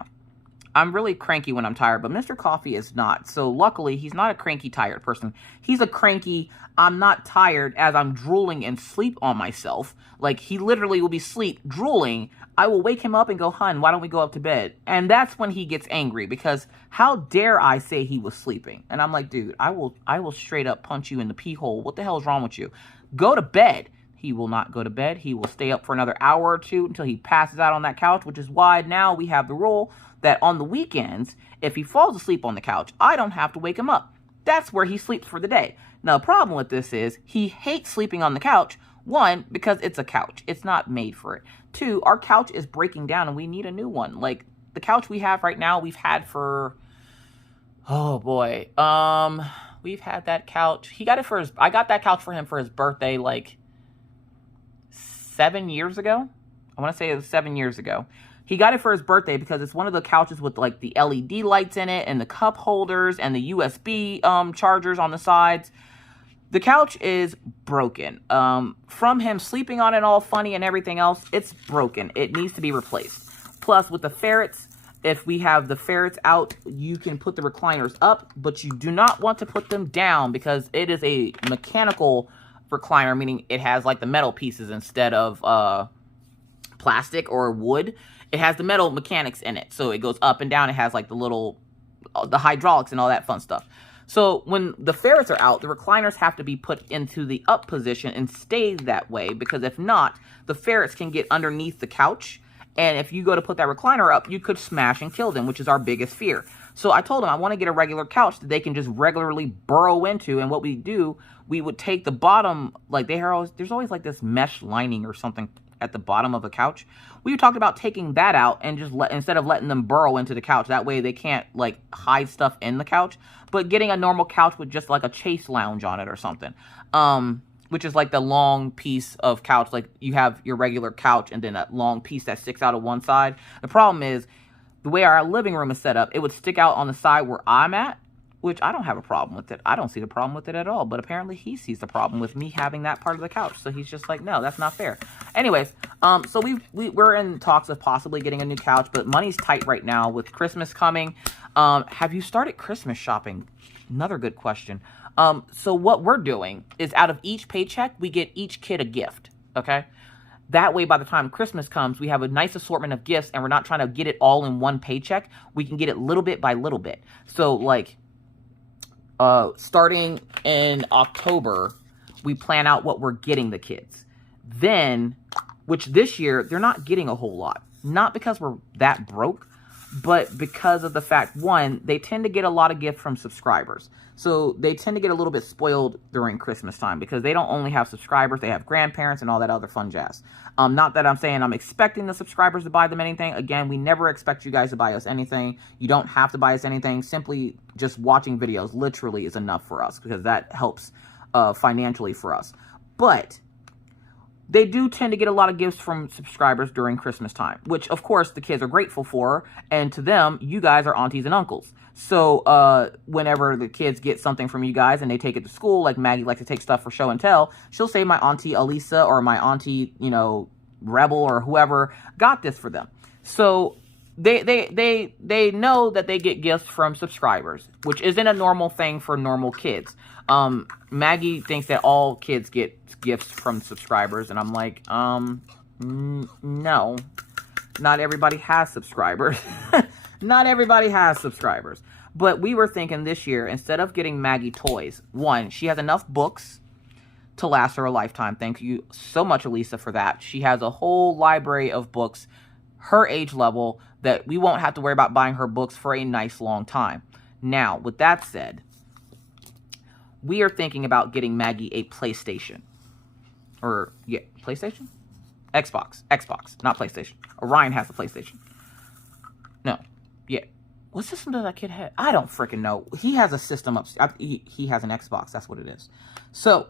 I'm really cranky when I'm tired, but Mr. Coffee is not. So luckily, he's not a cranky, tired person. He's a cranky, I'm not tired as I'm drooling and sleep on myself. Like, he literally will be asleep, drooling. I will wake him up and go, hun, why don't we go up to bed? And that's when he gets angry, because how dare I say he was sleeping? And I'm like, dude, I will straight up punch you in the pee hole. What the hell is wrong with you? Go to bed. He will not go to bed. He will stay up for another hour or two until he passes out on that couch, which is why now we have the rule that on the weekends, if he falls asleep on the couch, I don't have to wake him up. That's where he sleeps for the day. Now, the problem with this is he hates sleeping on the couch. One, because it's a couch. It's not made for it. Two, our couch is breaking down and we need a new one. Like, the couch we have right now, we've had for, oh boy. We've had that couch. He got it for I got that couch for him for his birthday, like 7 years ago. I want to say it was 7 years ago. He got it for his birthday because it's one of the couches with like the LED lights in it and the cup holders and the USB chargers on the sides. The couch is broken. From him sleeping on it all funny and everything else, it's broken. It needs to be replaced. Plus, with the ferrets, if we have the ferrets out, you can put the recliners up, but you do not want to put them down because it is a mechanical recliner, meaning it has like the metal pieces instead of plastic or wood. It has the metal mechanics in it, so it goes up and down. It has like the hydraulics and all that fun stuff. So when the ferrets are out, the recliners have to be put into the up position and stay that way, because if not, the ferrets can get underneath the couch. And if you go to put that recliner up, you could smash and kill them, which is our biggest fear. So I told him I want to get a regular couch that they can just regularly burrow into. And what we do, we would take the bottom, like there's always like this mesh lining or something at the bottom of the couch. We talked about taking that out and just instead of letting them burrow into the couch, that way they can't like hide stuff in the couch, but getting a normal couch with just like a chase lounge on it or something. Which is like the long piece of couch. Like you have your regular couch and then that long piece that sticks out of one side. The problem is the way our living room is set up, it would stick out on the side where I'm at, which I don't have a problem with it. I don't see the problem with it at all. But apparently he sees the problem with me having that part of the couch. So he's just like, no, that's not fair. Anyways, so we're in talks of possibly getting a new couch, but money's tight right now with Christmas coming. Have you started Christmas shopping? Another good question. So what we're doing is out of each paycheck, we get each kid a gift, okay? That way, by the time Christmas comes, we have a nice assortment of gifts, and we're not trying to get it all in one paycheck. We can get it little bit by little bit. So, like, starting in October, we plan out what we're getting the kids. Then, which this year, they're not getting a whole lot. Not because we're that broke, but because of the fact, one, they tend to get a lot of gifts from subscribers. So they tend to get a little bit spoiled during Christmas time because they don't only have subscribers, they have grandparents and all that other fun jazz. Not that I'm saying I'm expecting the subscribers to buy them anything. Again, we never expect you guys to buy us anything. You don't have to buy us anything. Simply just watching videos literally is enough for us because that helps financially for us. But they do tend to get a lot of gifts from subscribers during Christmas time, which, of course, the kids are grateful for. And to them, you guys are aunties and uncles. So whenever the kids get something from you guys and they take it to school, like Maggie likes to take stuff for show and tell, she'll say my auntie Alisa or my auntie, Rebel or whoever got this for them. So they know that they get gifts from subscribers, which isn't a normal thing for normal kids. Maggie thinks that all kids get gifts from subscribers, and I'm like, no, not everybody has subscribers. Not everybody has subscribers. But we were thinking this year, instead of getting Maggie toys, one, she has enough books to last her a lifetime. Thank you so much, Elisa, for that. She has a whole library of books, her age level, that we won't have to worry about buying her books for a nice long time. Now, with that said, we are thinking about getting Maggie a PlayStation. Or, yeah, PlayStation? Xbox, not PlayStation. Orion has a PlayStation. No, yeah. What system does that kid have? I don't freaking know. He has a system upstairs. He has an Xbox, that's what it is. So,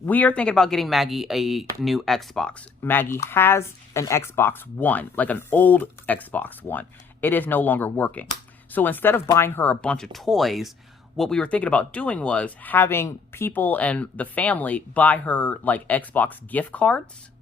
we are thinking about getting Maggie a new Xbox. Maggie has an Xbox One, like an old Xbox One. It is no longer working. So instead of buying her a bunch of toys, what we were thinking about doing was having people and the family buy her like Xbox gift cards.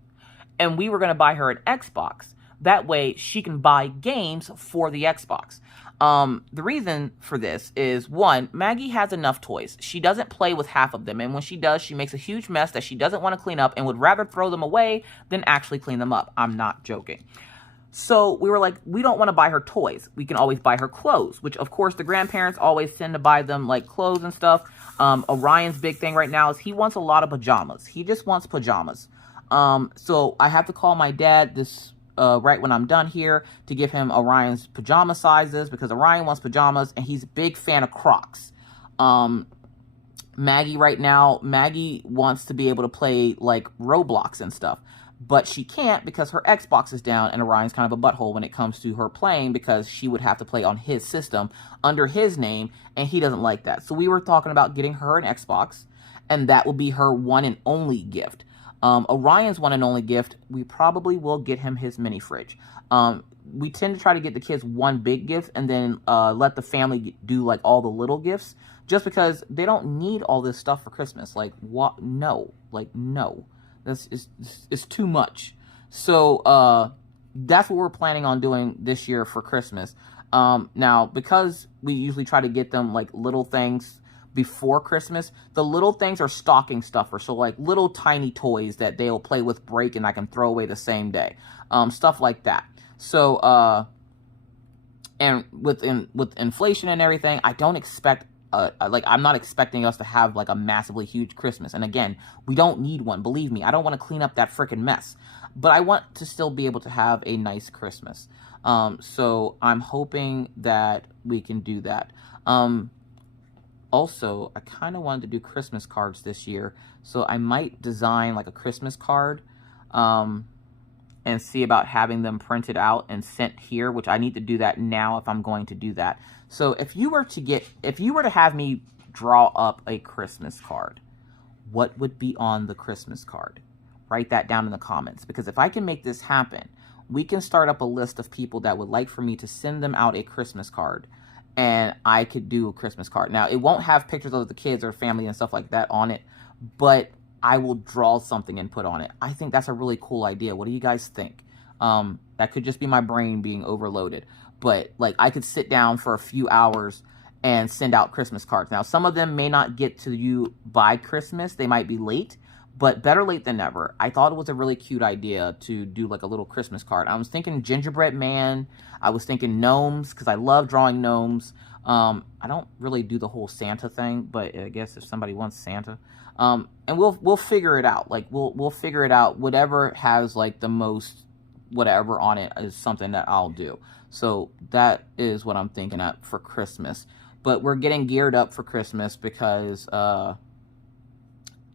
And we were going to buy her an Xbox. That way she can buy games for the Xbox. The reason for this is, one, Maggie has enough toys. She doesn't play with half of them, and when she does, she makes a huge mess that she doesn't want to clean up and would rather throw them away than actually clean them up. I'm not joking. So we were like, we don't want to buy her toys. We can always buy her clothes, which of course the grandparents always tend to buy them, like clothes and stuff. Orion's big thing right now is he wants a lot of pajamas. He just wants pajamas. So I have to call my dad this right when I'm done here to give him Orion's pajama sizes, because Orion wants pajamas and he's a big fan of Crocs. Maggie right now, Maggie wants to be able to play like Roblox and stuff, but she can't because her Xbox is down, and Orion's kind of a butthole when it comes to her playing, because she would have to play on his system under his name, and he doesn't like that. So we were talking about getting her an Xbox, and that will be her one and only gift. Orion's one and only gift, we probably will get him his mini fridge. We tend to try to get the kids one big gift and then let the family do like all the little gifts, just because they don't need all this stuff for Christmas. Like, what? No. Like, no. It's too much. So that's what we're planning on doing this year for Christmas. Now, because we usually try to get them like little things before Christmas, the little things are stocking stuffer. So like little tiny toys that they'll play with, break, and I can throw away the same day. Stuff like that. So and with inflation and everything, I don't expect I'm not expecting us to have like a massively huge Christmas. And again, we don't need one. Believe me, I don't want to clean up that freaking mess. But I want to still be able to have a nice Christmas. So I'm hoping that we can do that. Also, I kind of wanted to do Christmas cards this year. So I might design like a Christmas card and see about having them printed out and sent here, which I need to do that now if I'm going to do that. So if you were to have me draw up a Christmas card, what would be on the Christmas card? Write that down in the comments, because if I can make this happen, we can start up a list of people that would like for me to send them out a Christmas card, and I could do a Christmas card. Now, it won't have pictures of the kids or family and stuff like that on it, but I will draw something and put on it. I think that's a really cool idea. What do you guys think? That could just be my brain being overloaded. But like, I could sit down for a few hours and send out Christmas cards. Now, some of them may not get to you by Christmas. They might be late, but better late than never. I thought it was a really cute idea to do like a little Christmas card. I was thinking gingerbread man. I was thinking gnomes, because I love drawing gnomes. I don't really do the whole Santa thing, but I guess if somebody wants Santa, and we'll figure it out. Like we'll figure it out. Whatever has like the most whatever on it is something that I'll do. So that is what I'm thinking of for Christmas. But we're getting geared up for Christmas because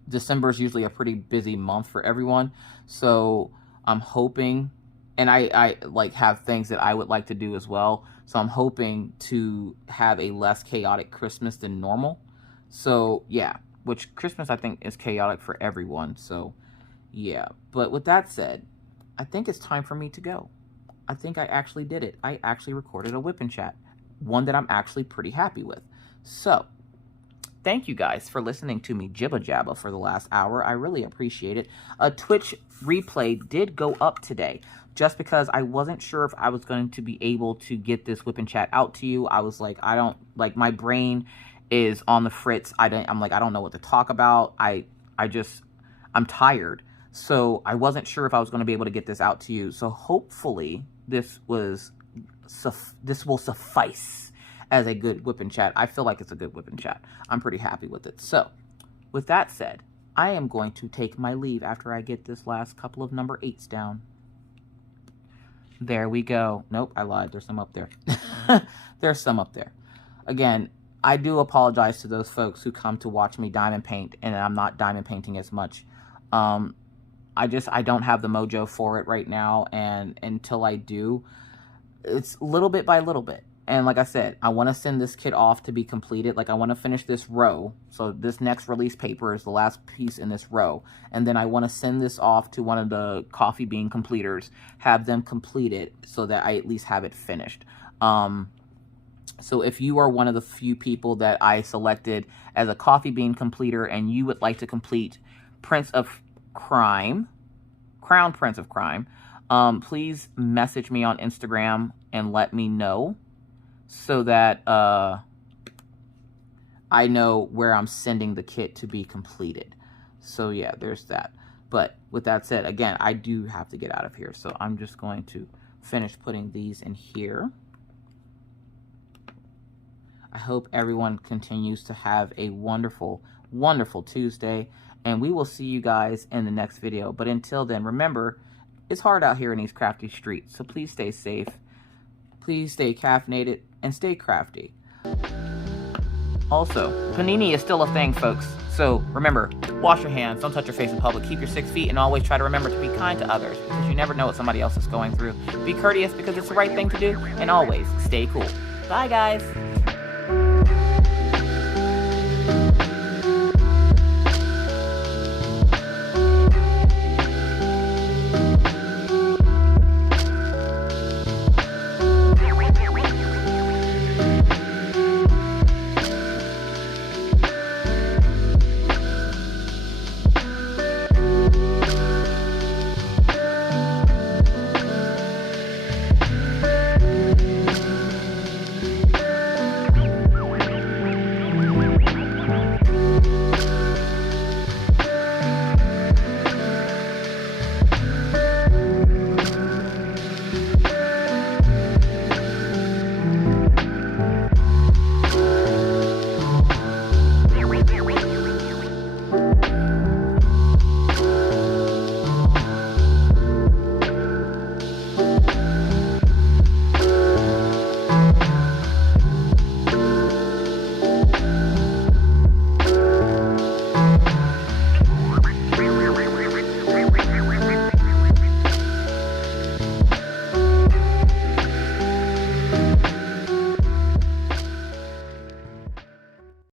December is usually a pretty busy month for everyone. So I'm hoping, and I like have things that I would like to do as well. So I'm hoping to have a less chaotic Christmas than normal. So yeah, which Christmas I think is chaotic for everyone. So yeah, but with that said, I think it's time for me to go. I think I actually did it. I actually recorded a whip and chat, one that I'm actually pretty happy with. So thank you guys for listening to me jibba jabba for the last hour. I really appreciate it. A Twitch replay did go up today, just because I wasn't sure if I was going to be able to get this whip and chat out to you. I was like, my brain is on the fritz. I'm like, I don't know what to talk about. I'm tired. So I wasn't sure if I was going to be able to get this out to you. So hopefully this will suffice as a good whip and chat. I feel like it's a good whip and chat. I'm pretty happy with it. So with that said, I am going to take my leave after I get this last couple of number 8s down. There we go. Nope, I lied. There's some up there. There's some up there. Again, I do apologize to those folks who come to watch me diamond paint, and I'm not diamond painting as much. I don't have the mojo for it right now, and until I do, it's little bit by little bit. And like I said, I want to send this kit off to be completed. Like, I want to finish this row. So this next release paper is the last piece in this row. And then I want to send this off to one of the coffee bean completers, have them complete it so that I at least have it finished. So if you are one of the few people that I selected as a coffee bean completer and you would like to complete Crown Prince of Crime, please message me on Instagram and let me know so that I know where I'm sending the kit to be completed. So yeah, there's that. But with that said, again, I do have to get out of here. So I'm just going to finish putting these in here. I hope everyone continues to have a wonderful, wonderful Tuesday. And we will see you guys in the next video. But until then, remember, it's hard out here in these crafty streets. So please stay safe. Please stay caffeinated and stay crafty. Also, panini is still a thing, folks. So remember, wash your hands, don't touch your face in public, keep your 6 feet, and always try to remember to be kind to others because you never know what somebody else is going through. Be courteous because it's the right thing to do, and always stay cool. Bye, guys.